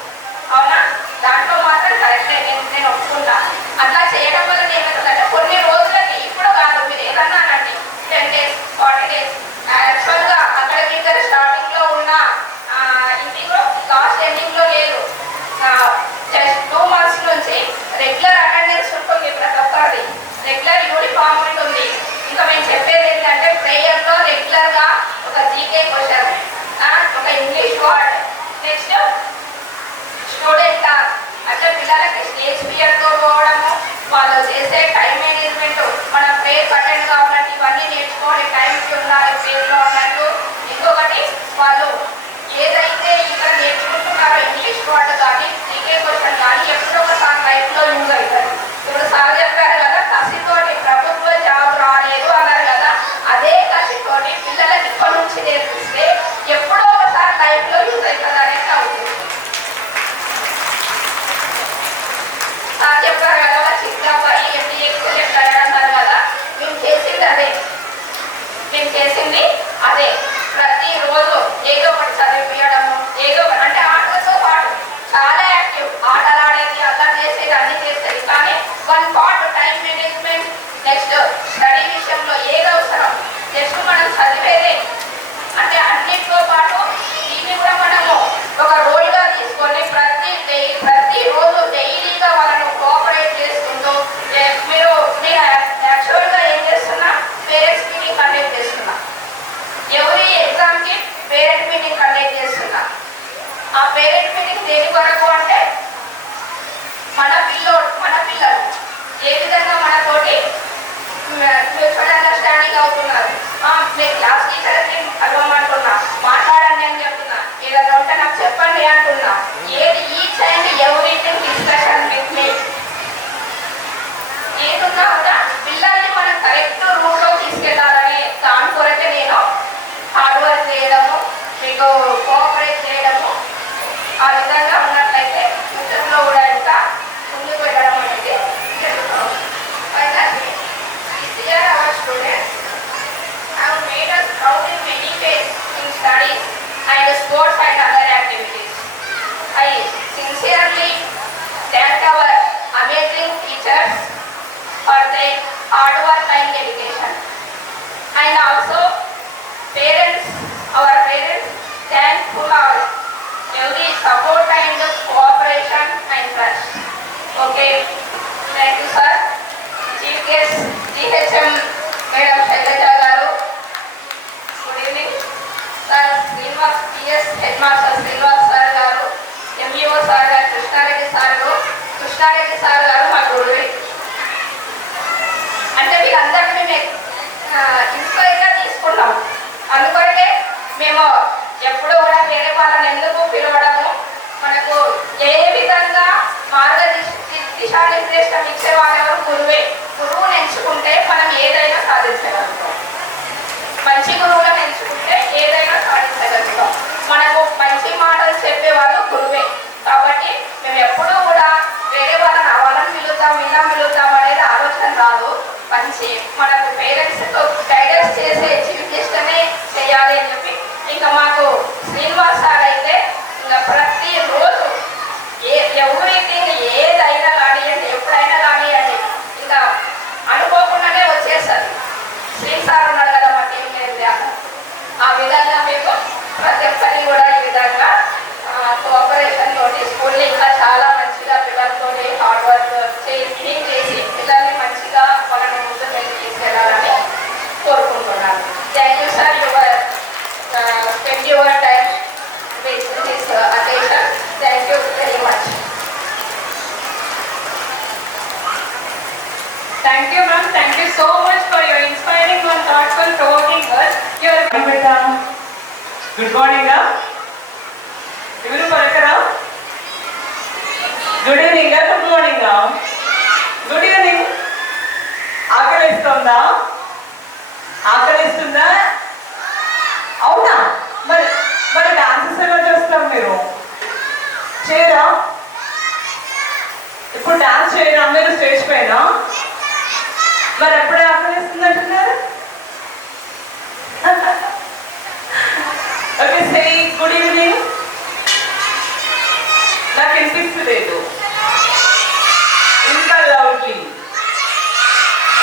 అవునా? దాంట్లో మాత్రం కరెక్టే, నేను ఒప్పుకుంటా. అట్లా చేయడం వల్ల ఏమవుతుందంటే కొన్ని రోజులకి, ఇప్పుడు కాదు, మీరు ఏదన్నా అనండి 10 days 40 days యాక్చువల్గా అకాడమిక్ స్టార్టింగ్లో ఉన్న ఇంటిలో లాస్ట్ ఎండింగ్లో లేదు, జస్ట్ 2 months నుంచి రెగ్యులర్ అటెండెన్స్ ఉంటుంది. ప్రతి ఒక్కరిది రెగ్యులర్ యూనిఫామ్ ఉంటుంది. ఇంకా మేము చెప్పేది ఏంటంటే ప్రేయర్లో రెగ్యులర్గా ఒక జీకే క్వశ్చన్, ఒక English word, next student class, అట్లా పిల్లలకి స్టేజ్ ఫియర్తో పోవడము, వాళ్ళు చేసే టైం మేనేజ్మెంట్, మనం ప్రేయర్ అటెండ్ కావాలంటే ఇవన్నీ నేర్చుకోవాలి, టైంకి ఉండాలి ప్రేయర్లో అన్నట్టు. ఇంకొకటి వాళ్ళు ఏదైతే ఇక్కడ నేర్చుకుంటున్నారో ఇంగ్లీష్ వర్డ్ కానీ జీకే క్వశ్చన్ కానీ ఎప్పుడో ఒకసారి లైఫ్లో యూజ్ అవుతుంది. ఇప్పుడు సార్ చెప్పారు కదా, కసితోటి ప్రభుత్వ జాబ్ రాలేదు అన్నారు కదా, అదే కసితోటి పిల్లలకి ఇప్పటి నుంచి నేర్పిస్తే ఎప్పుడో ఒకసారి లైఫ్లో యూజ్ అవుతుంది అనేది అవుతుంది. సార్ చెప్పారు కదా, ఒక చిన్న అబ్బాయి MBA సెలెక్ట్ అయ్యాడన్నారు కదా, మేము చేసింది అదే. ప్రతిరోజు ఏదో ఒకటి చదివించడము, ఏదో ఒకటి అంటే ఆటలతో పాటు చాలా యాక్టివ్, ఆటలు ఆడేది, అలా చేసేది, అన్ని చేసేది. కానీ 1 part time management, next study విషయంలో ఏది అవసరం, నెక్స్ట్ మనం చదివేదే, అంటే అన్నిటితో పాటు దీన్ని కూడా మనము ఒక రోల్గా తీసుకొని ప్రతిరోజు డైలీగా వాళ్ళను కోఆపరేట్ చేసుకుంటూ మీరు యాక్చువల్గా ఏం చేస్తున్నా, పేరెంట్స్ మీటింగ్ కండక్ట్ చేస్తున్నా, ఎవరి ఎగ్జామ్కి పేరెంట్ మీటింగ్ కండక్ట్ చేస్తున్నా. ఆ పేరెంట్ మీటింగ్ దేని కొరకు అంటే మన పిల్లలు ఏ విధంగా మనతోటి మ్యూచువల్ అండర్స్టాండింగ్ అవుతున్నారు. నేను క్లాస్ టీచర్కి కలవమంటున్నా, మాట్లాడండి అని చెప్తున్నా, ఏదైనా ఉంటే నాకు చెప్పండి అంటున్నా. ఏది each and everything discussion with me, ఏదున్నా కూడా పిల్లల్ని మనం కరెక్ట్ రూట్లో తీసుకెళ్లాలని దాని కొరకే నేను హార్డ్ వర్క్ చేయడము, మీకు కోఆపరేట్ చేయడము, ఆ విధంగా ఉన్నట్లయితే ఫ్యూచర్లో కూడా ఇంకా ముందుకు వెళ్ళడం అనేది జరుగుతుంది. Our students have made us proud in many ways in studies and sports and other activities. I sincerely thank our amazing teachers for their hard work and dedication, and also our parents, thankful for every support and cooperation and trust. Okay, thank you sir. Chief guest GHM Madam Shailaja garu, good evening sir. Srinivas PS Headmaster Srinivas sir garu, MBO sir garu, Krishnareddy sir garu మా గురువే. అంటే వీళ్ళందరినీ మేము ఇన్స్పైర్గా తీసుకున్నాం. అందుకొరకే మేము ఎప్పుడూ కూడా వేరే వాళ్ళని ఎందుకు పిలవడము, మనకు ఏ విధంగా దిశానిర్దేశం ఇచ్చే వాళ్ళెవరు గురువే. గురువుని ఎంచుకుంటే మనం ఏదైనా సాధించగలుగుతాం, మంచి గురువులను ఎంచుకుంటే ఏదైనా సాధించగలుగుతాం. మనకు మంచి మాటలు చెప్పేవాళ్ళు గురువే. కాబట్టి మేము ఎప్పుడూ కూడా వేరే వాళ్ళని పిలుద్దాం అనేది ఆలోచన రాదు. మంచి మనకు పేరెంట్స్తో గైడెన్స్ చేసే చీఫ్ గెస్ట్నే చేయాలి అని చెప్పి, ఇంకా మాకు శ్రీనివాస్ సార్ అయితే ఇంకా ప్రతిరోజు ఎవ్రీథింగ్ ఏదైనా కానివ్వండి, ఎప్పుడైనా కానివ్వండి, ఇంకా అనుకోకుండానే వచ్చేస్తుంది. శ్రీ సార్ ఉన్నాడు కదా మా టీం లేదు, ఆ విధంగా మీకు ప్రతి ఒక్కరిని కూడా ఈ విధంగా కోఆపరేషన్ తోటి స్కూల్ని ఇంకా చాలా మంచిగా పిల్లలతో హార్డ్ వర్క్ చేసి పిల్లల్ని మంచిగా వాళ్ళని ముందుకు తీసుకెళ్ళాలని కోరుకుంటున్నాను. Thank you sir, spend your time with this occasion. Thank you very much. Thank you ma'am, thank you so much for your inspiring and thoughtful provoking words. Good morning. ఎవరు పలకరా? గుడ్ వేస్తుందా? ఆకలిస్తుందా? అవునా? మరి మరి డాన్సెస్ ఎలా చేస్తారు మీరు? చేయరా? ఇప్పుడు డాన్స్ చేయరా మీరు స్టేజ్ పైన? మరి ఎప్పుడే ఆకలిస్తుంది అంటున్నారు? Okay, say good evening. నాకు వినిపిస్తలేదు ఇంకా loudly.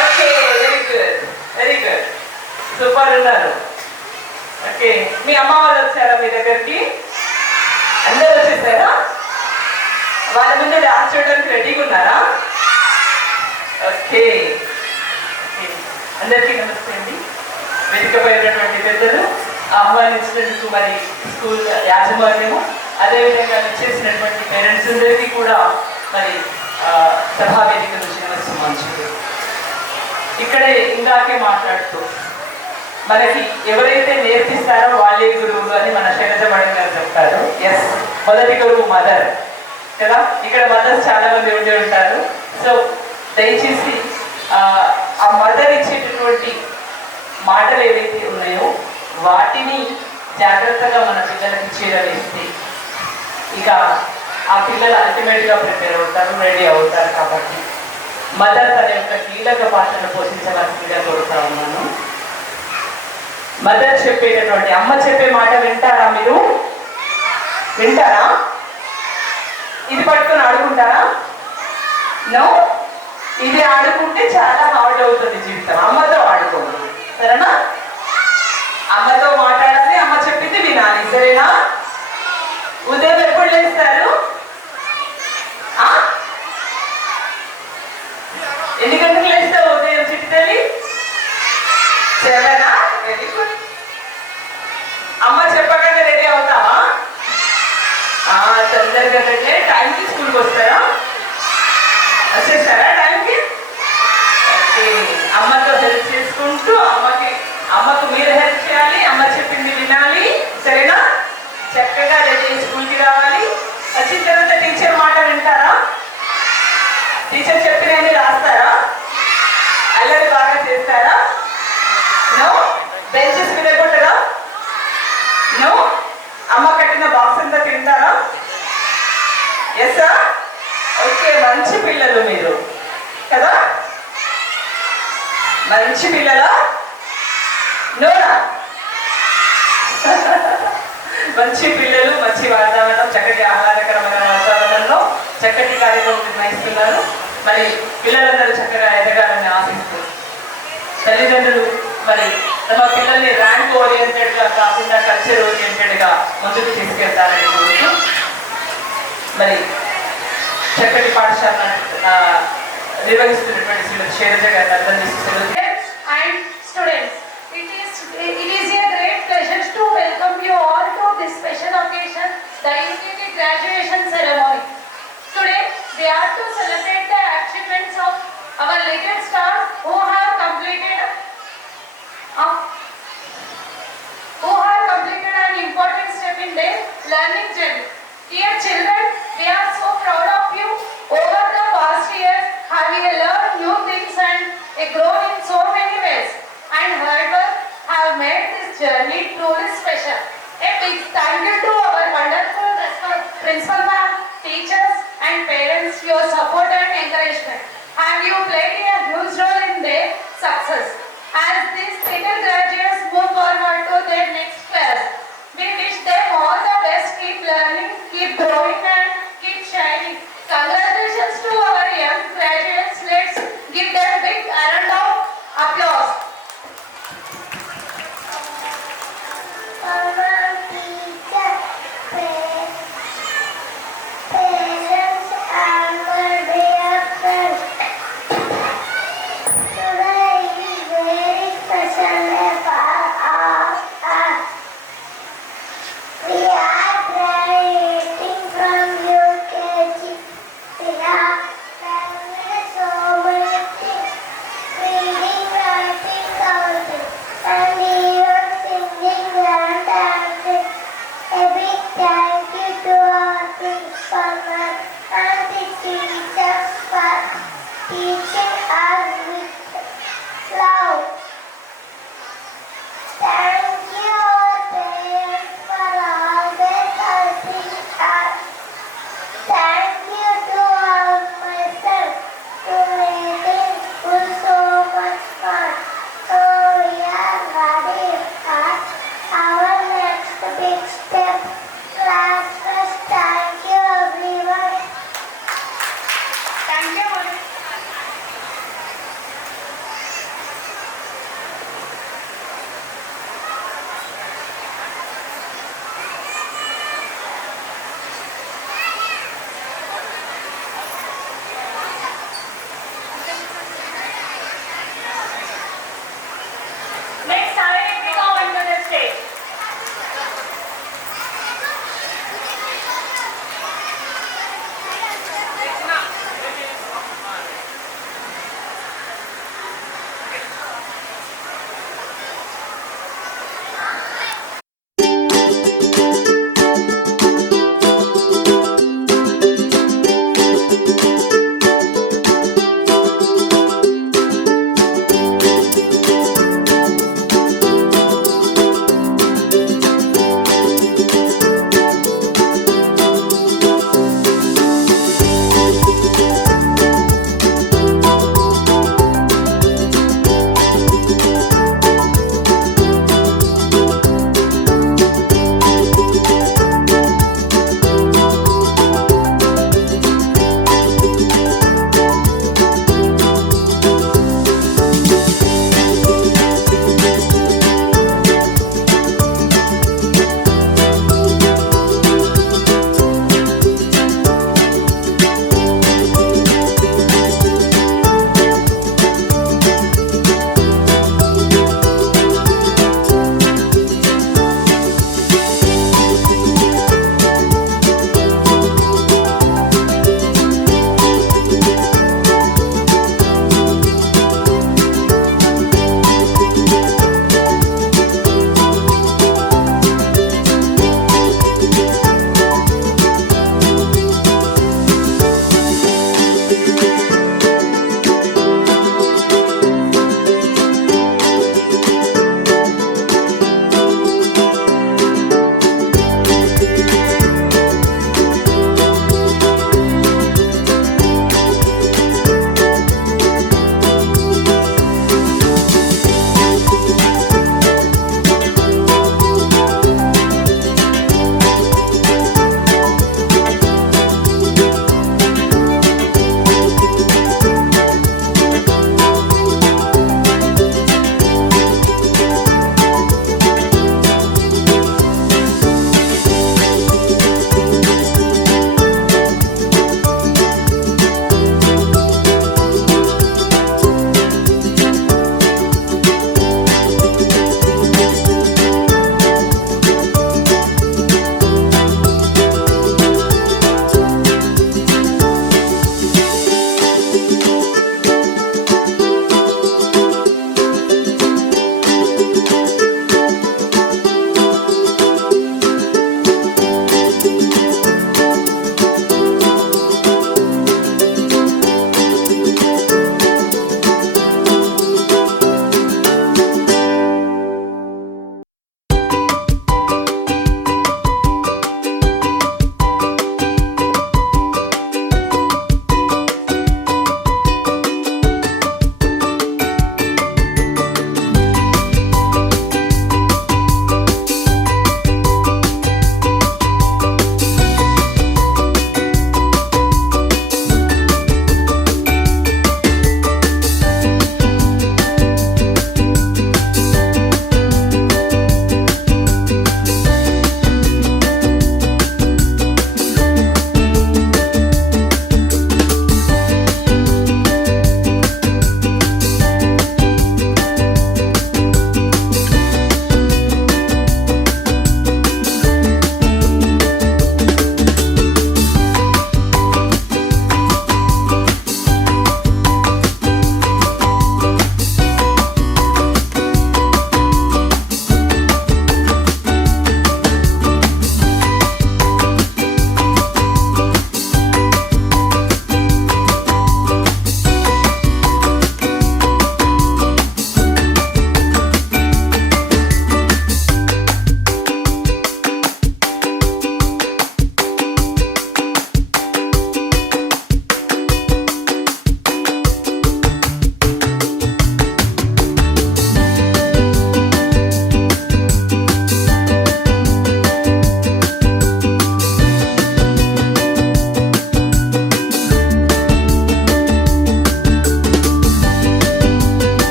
Okay, very good, very good, super ఉన్నారు. ఓకే, మీ అమ్మ వాళ్ళు వచ్చారా మీ దగ్గరికి? అందరూ వచ్చేసారా? వాళ్ళ ముందు డాన్స్ చేయడానికి రెడీగా ఉన్నారా? ఓకే, అందరికీ నమస్తే అండి. వెతికపోయినటువంటి పెద్దలు, ఆహ్వానించినందుకు మరి స్కూల్ యాజమాన్యము, అదేవిధంగా వచ్చేసినటువంటి పేరెంట్స్ అందరికీ కూడా మరి సభావేదిక నుంచి నమస్సుమాంజలి. ఇక్కడే ఇందాకే మాట్లాడుతూ మనకి ఎవరైతే నేర్పిస్తారో వాళ్ళే గురువులు అని మన శైలజ మేడం గారు చెప్తారు. ఎస్, మొదటి గురువు మదర్ కదా. ఇక్కడ మదర్స్ చాలా మంది ఉండి ఉంటారు. సో దయచేసి ఆ మదర్ ఇచ్చేటటువంటి మాటలు ఏవైతే ఉన్నాయో వాటిని జాగ్రత్తగా మన పిల్లలకి చేరవేస్తే ఇక ఆ పిల్లలు అల్టిమేట్గా ప్రిపేర్ అవుతారు, రెడీ అవుతారు. కాబట్టి మదర్ తన యొక్క కీలక పాత్రను పోషించవలసిందిగా కోరుతా ఉన్నాను. మదర్ చెప్పేటటువంటి, అమ్మ చెప్పే మాట వింటారా మీరు? వింటారా? ఇది పట్టుకొని ఆడుకుంటారా? నో, ఇది ఆడుకుంటే చాలా హార్డ్ అవుతుంది జీవితం. అమ్మతో ఆడుకోండి, సరేనా? అమ్మతో మాట్లాడాలి, అమ్మ చెప్పింది వినాలి, సరేనా? ఉదయం ఎప్పుడు లేస్తారు? ఎన్ని గంటలకు లేస్తావు ఉదయం చిట్టితల్లి? 7? Very good. అమ్మ చెప్పగానే రెడీ అవుతావా? తొందరగా రెడీ. టైంకి స్కూల్కి వస్తారా? వచ్చేస్తారా టైంకి? ఓకే, అమ్మతో హెల్ప్ చేసుకుంటూ అమ్మకు మీరు హెల్ప్ చేయాలి, అమ్మ చెప్పింది వినాలి, సరేనా? చక్కగా రెడీ స్కూల్కి రావాలి. వచ్చిన తర్వాత టీచర్ మాట వింటారా? టీచర్ చెప్పినవి రాస్తారా? అల్లరి బాగా చేస్తారా? నో. బెంచెస్ మీద కొట్టరా? నో. అమ్మ కట్టిన బాక్స్ అంతా తింటారా? ఎస్. ఓకే, మంచి పిల్లలు మీరు కదా. మంచి పిల్లలా? నోరా? మంచి పిల్లలు, మంచి వాతావరణం, చక్కటి ఆహ్లాదకరమైన వాతావరణంలో చక్కటి కార్యక్రమం నిర్వహిస్తున్నారు. మరి పిల్లలందరూ చక్కగా ఎదగాలని ఆశిస్తూ తల్లిదండ్రులు మరి తమ పిల్లల్ని ర్యాంక్ ఓరియంటెడ్గా కాకుండా కల్చర్ ఓరియంటెడ్గా ముందుకు తీసుకెళ్తారని కోరుతూ మరి చక్కటి పాఠశాల నిర్వహిస్తున్నటువంటి శ్రీమతి శైలజ గారిని అర్థం చేస్తున్నారు. And students, it is a great pleasure to welcome you all to this special occasion, the UKG graduation ceremony. Today, we are to celebrate the achievements of our little stars who have completed an important step in their learning journey. Dear children, we are so proud of you. Over the past years, have you learned new things and grown in so many ways, and hard work have made this journey truly special. A big thank you to our wonderful principal ma'am, teachers and parents. Your support and encouragement have you played a huge role in their success. As these little graduates move forward to their next class, we wish them all the best. Keep learning, keep growing and keep shining. Congratulations to our young graduates. Let's give them a big round of applause. Parents and my dear friends,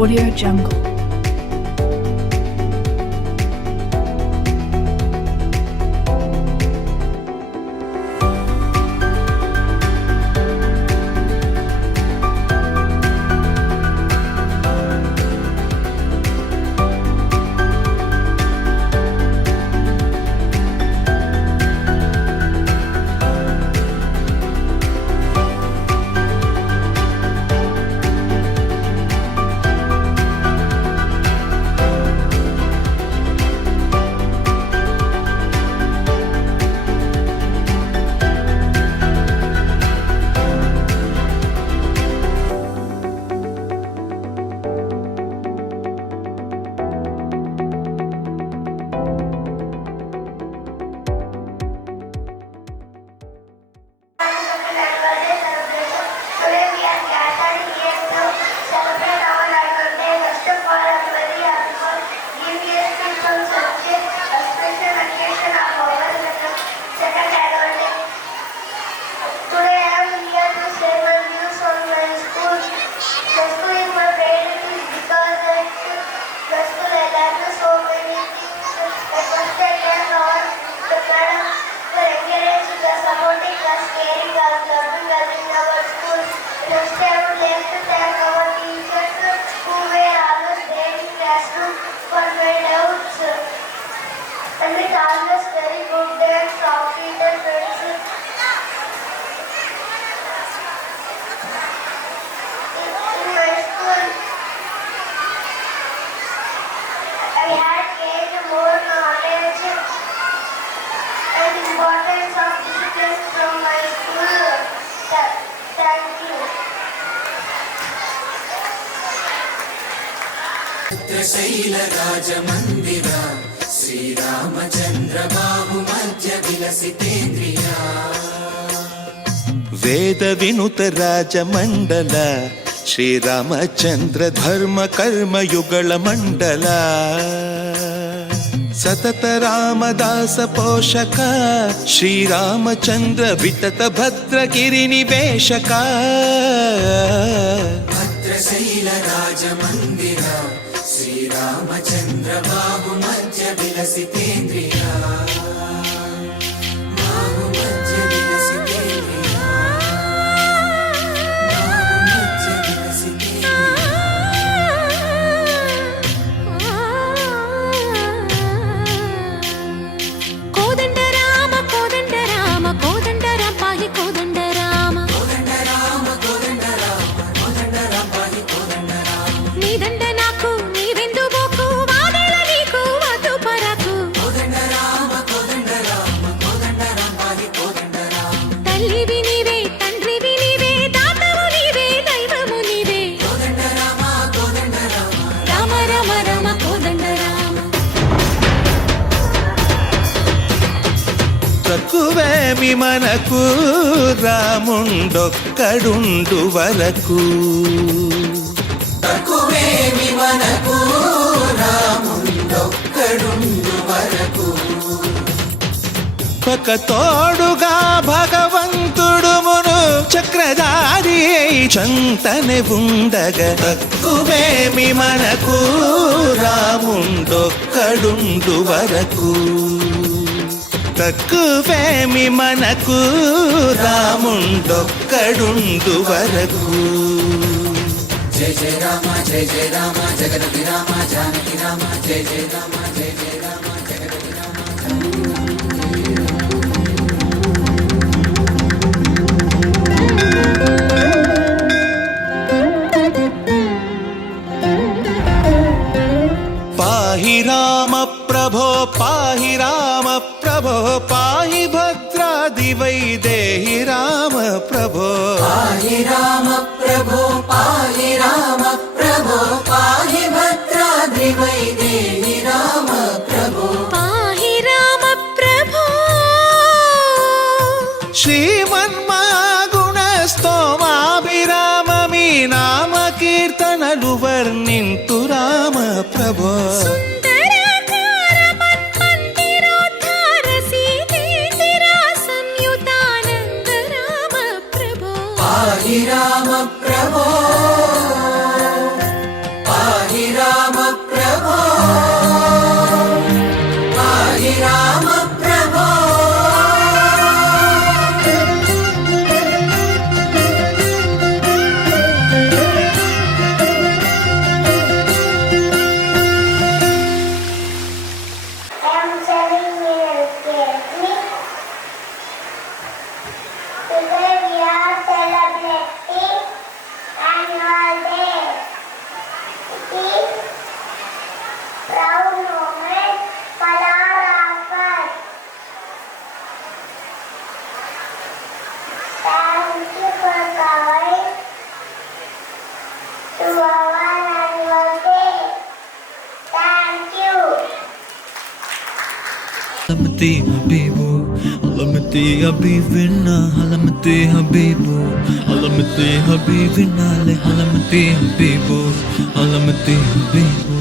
Audio Jungle. శైల రాజమందిర శ్రీరామచంద్ర బాబు మధ్య విలసితేంద్రియ వేద వినుత రాజమండల శ్రీరామచంద్ర ధర్మ కర్మయుగళ మండల సతత రామదాస పోషక శ్రీరామచంద్ర వితత భద్రగిరి నివేశక భద్రశైల రాజమందిర శ్రీరామచంద్ర బాబు మధ్య విలసితేంద్రియ బాబు మధ్య విలసితేంద్రియ బాబు మధ్య విలసితేంద్రియ కోదండ రామ కోదండ రామ కోదండ రామ పాహి కోదండ రామ కోదండ రామ కోదండ రామ కోదండ రామ పాహి కోదండ రామ నీదండ నాకు నీవెందు బోకు వాదల నీకు వద్దు పరకు కోదండ రామ కోదండ రామ కోదండ రామ పాహి కోదండ రామ తల్లివి నీవే తండ్రివి నీవే దాతవు నీవే దైవము నీవే కోదండ రామ కోదండ రామ రామ రామ రామ కోదండ రామ తక్కువేమి మనకు రాముండొక్కడుండు వరకు తక్కువేమి మనకు రాముండొక్కడుండు వరకు ఒక తోడుగా భగవంతుడు మును చక్రధారి చంతనే ఉండగా తక్కువేమి మనకు రాముండొక్కడుండు వరకు తక్కువేమి మనకు రాముండొక్కడుండు వరకు జయ జయ రామ జయ జయ రామ జగదపి రామ జానకి రామ జయ జయ రామ జయ జయ రామ జగదపి రామ పాహి రామ ప్రభో పాహి రామ ప్రభో పాహి భద్రాది వైదేహి రామ ప్రభో పాహి రామ ప్రభో పాహి రామ ప్రభో పాహి భద్రాద్రి వైదేహి రామ ప్రభో పాహి రామ ప్రభో శ్రీమన్మగుణ స్తోమాభిరామమి నామ కీర్తనలు వర్ణింతు రామ ప్రభో సుందరాకార మన్మందిరోద్ధార సీతేందిర సంయుతానంద రామ ప్రభో పాహి రామ ప్రభో పాహి Halamati Habibu, Halamati Habibina, Halamati Habibu, Halamati Habibina, Halamati Habibu, Halamati Habibu.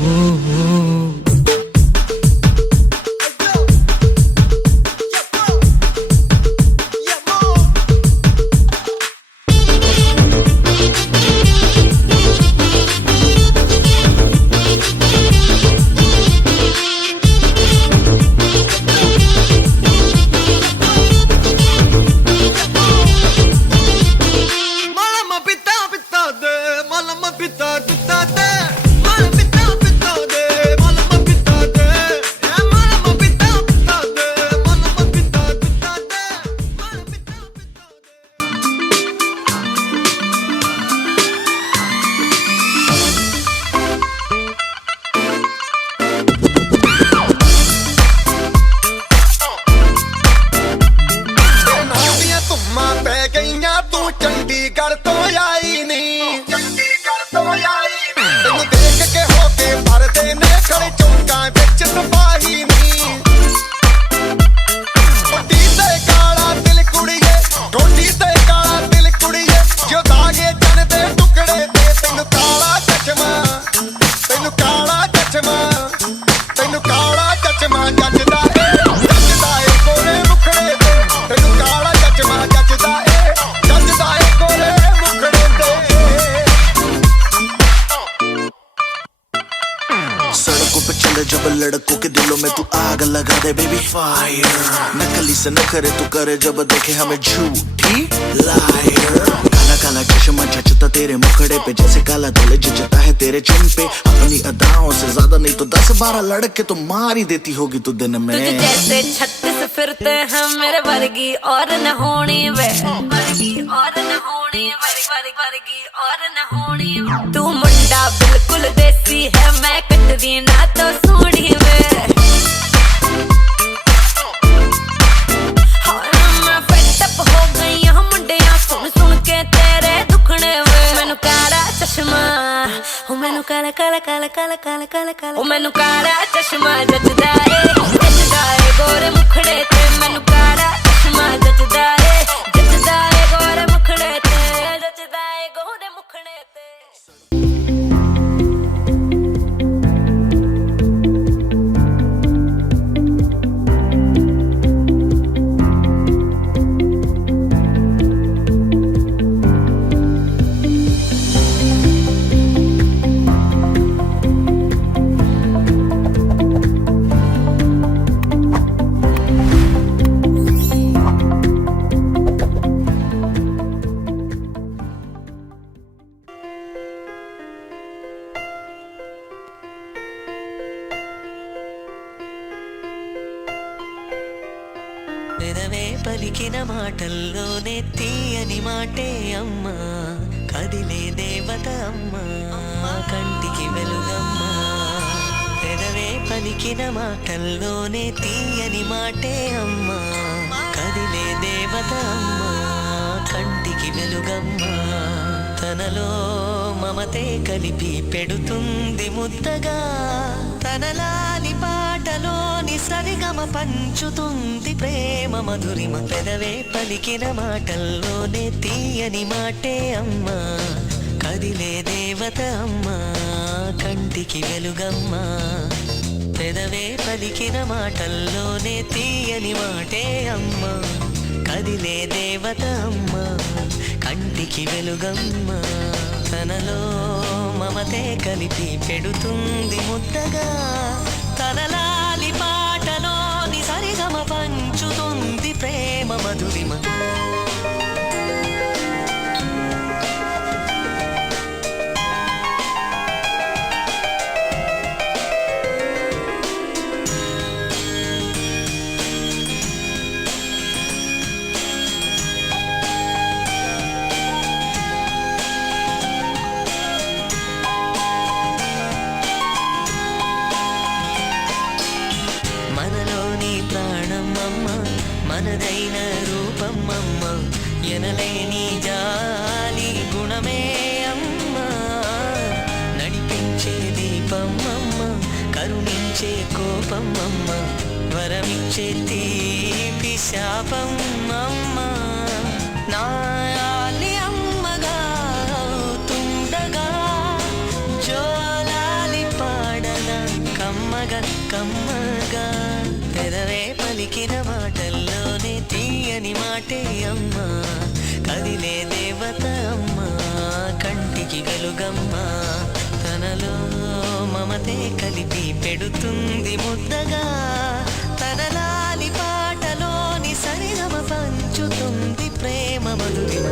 जब लड़कों के दिलों में तू आग लगा दे बेबी फायर, नकली से न करे तू करे जब देखे हमें झूठी लायर। काला काला चश्मा जचता तेरे मुखड़े पे जैसे काला तिल जचता है तेरे चिन पे। अपनी अदाओं से ज्यादा नहीं तो 10-12 लड़के तो मार ही देती होगी तू दिन में। तुझे जैसे 36 फिरते हैं मेरे वर्गी और न होनी वे, वर्गी और न होनी वर्गी और न होनी। तू मुंडा बिल्कुल देसी है, मैं कटरीना तो सोनी वे। मैं फेटअप हो गई हूं मुंडिया सुन सुन के तेरे दुखने वे। मैनू काला चश्मा, ओ मैनू काला काला काला काला काला काला काला, ओ मैनू काला चश्मा जचदा है गोरे मुखड़े ते। मैनू काला चश्मा जचदा है गोरे मुखड़े ते, जचदा है गोरे मुखड़े ते। పెదవే పలికిన మాటల్లోనే తీయని మాటే అమ్మా, కదిలే దేవత అమ్మా, కంటికి వెలుగమ్మా. పెదవే పలికిన మాటల్లోనే తీయని మాటే అమ్మా, కదిలే దేవత అమ్మా, కంటికి వెలుగమ్మా. తనలో మమతే కలిపి పెడుతుంది ముద్దగా, తనలాలి పాటలోని సరిగమ పంచుతుంది ప్రేమ మధురిమ. పెదవే పలికిన మాటల్లోనే తీయని మాటే అమ్మా, కదిలే దేవత అమ్మా, కంటికి వెలుగమ్మా. పెదవే పలికిన మాటల్లోనే తీయని మాటే అమ్మా, కదిలే దేవత అమ్మా, కంటికి వెలుగమ్మా. తనలో మమతే కలిపి పెడుతుంది ముద్దగా, తనలాలి పాటలోని సరిగమ పంచుతుంది ప్రేమ మధురిమ. మనదైన రూపమ్మమ్మ, ఎనలేని జాలి గుణమే అమ్మ, నడిపించే దీపమ్మమ్మ, కరుణించే కోపమ్మమ్మ, వరమిచ్చే తీపి శాపం అమ్మా నాయాలి అమ్మగా అవుతుండగా జోలాలి పాడన కమ్మగా కమ్మగా పెదవే పలికిన మాటల్లోనే తీయని మాటే అమ్మా కదిలే దేవత అమ్మా కంటికి గలుగమ్మా తనలో మమతే కలిపి పెడుతుంది ముద్దగా తన లాలి పాటలోని సరిగమ పంచుతుంది ప్రేమ మధురిమ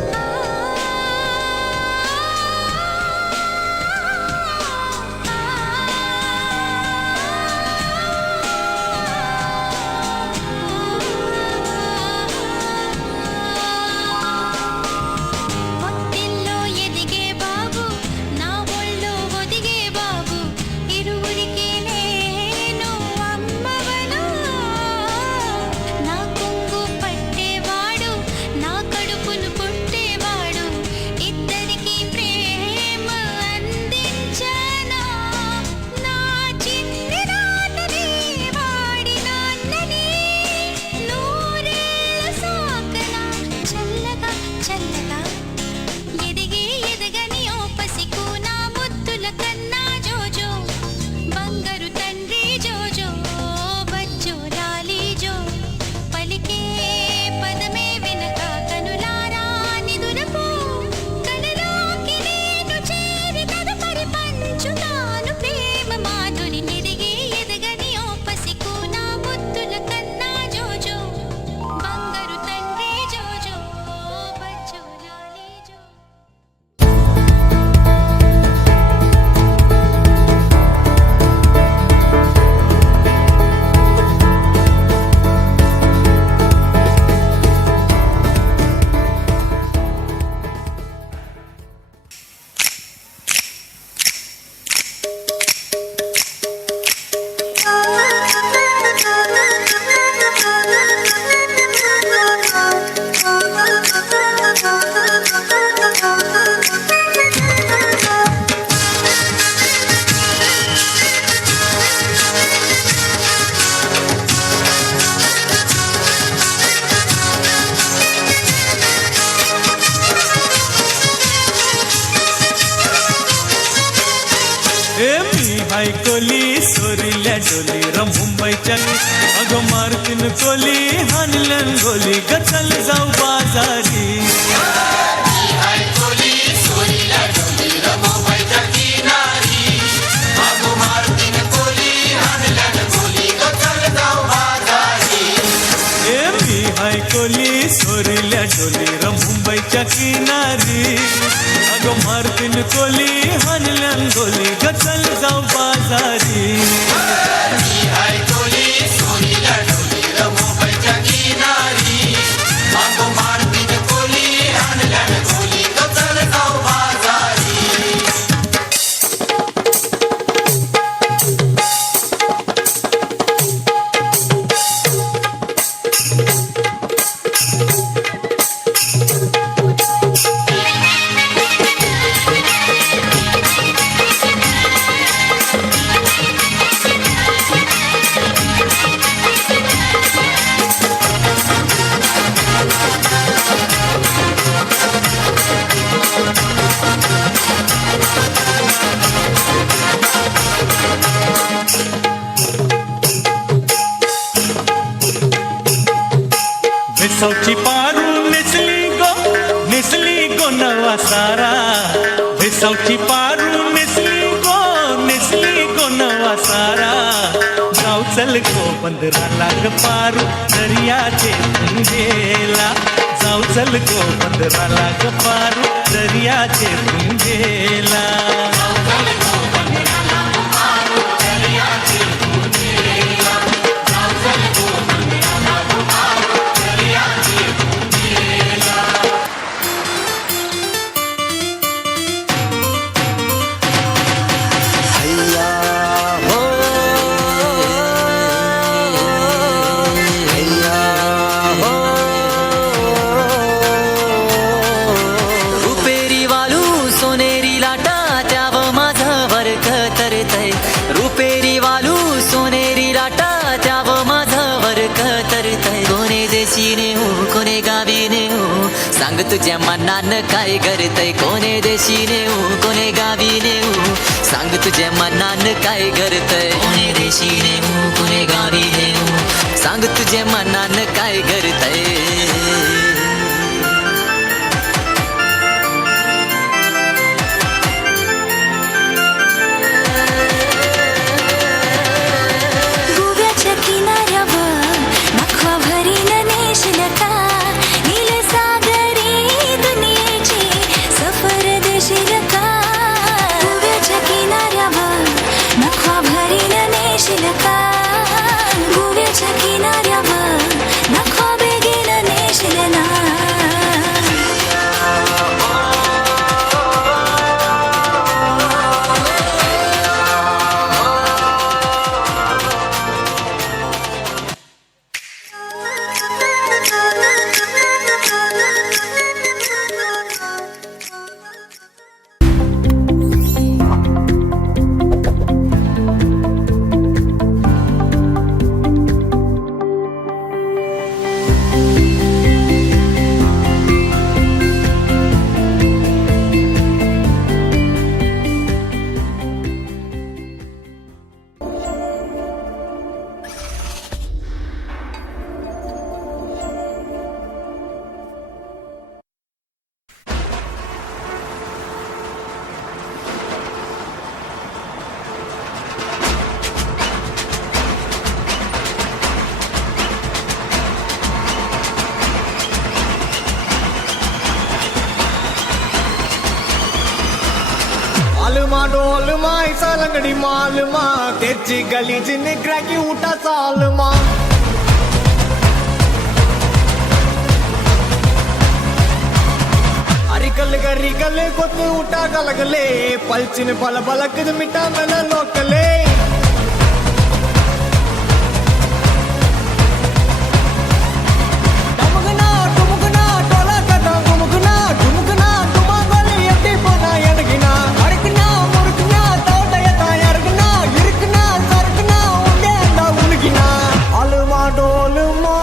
कोली सोरील्या डोली र मुंबई चली अगं मारतीन कोली हानलन गोली ग चल जाऊ बाजारी कोली सोरील्या डोली र मुंबईच्या किनारी अगं मारतीन कोली हानलन गोली ग चल जाऊ बाजारी कोली सोरील्या डोली र मुंबईच्या किनारी अगं मारतीन कोली हानलन गोली ग चल जाऊ बाजारी सौची पारू निसली गो नवा सारा सौची पारू निसली गो नवा सारा जाऊ चल गो 15 लाख पारू दरियाचे पुंजेला जाऊ चल गो 15 लाख पारू दरियाचे पुंजेला रुपेरी वालू सोनेरी लाटा त्याव माझं तुझ्या मनान काय करतय कोणे देशी नेऊ कोणे गावी नेऊ सांग तुझ्या मनान काय करतय कोणे देशी नेऊ कोणे गावी नेऊ सांग तुझ्या मनान काय करतय गोव्याच्या किनाऱ्यावर नखवा भरीन नेशील का नील सागरी दुनियेची सफर देशील का गोव्याच्या किनाऱ्यावर नखवा भरीन नेशील का गोव्याच्या किनाऱ्यावर नखवा बेगीन नेशील ना आलमा डोलमा ऐसा लंगडी मालमा त्याची गलीची निकरा की उठा चालमा अरिकल गरिकल कोत उठा गलगले पलचिन पल बलक मिटा मन लोकले डमगना डुमगना टोला कदा गुमगना डुमगना डुमा गले यति पना यडगिना अरकना मुरकना तोडयता यरगना इरकना सरकना उंडेंदा उलगिना अलमा डोलमा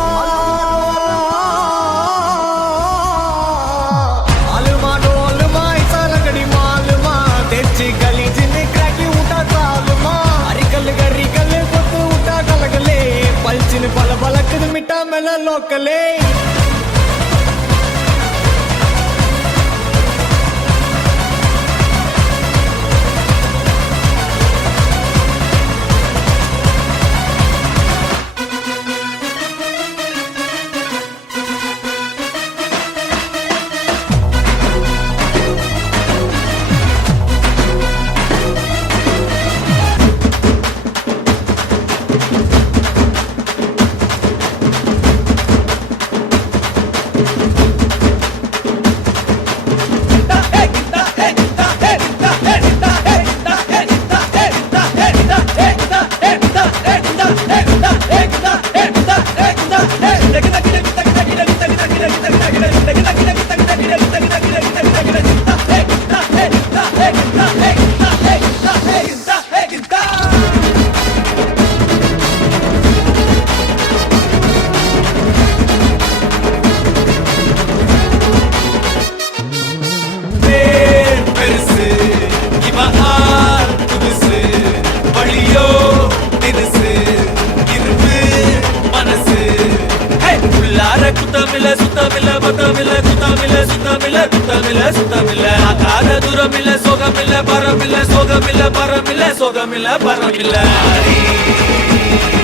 अलमा डोलमा ऐसा लगड़ी मालमा तेची गली जिने क्रैकी उठा चालमा अरिकल गरिकल कोत उठा गलगले पलचिन पल बलक मिटा mail लोकले Soga mila, para mila, soga mila, para mila.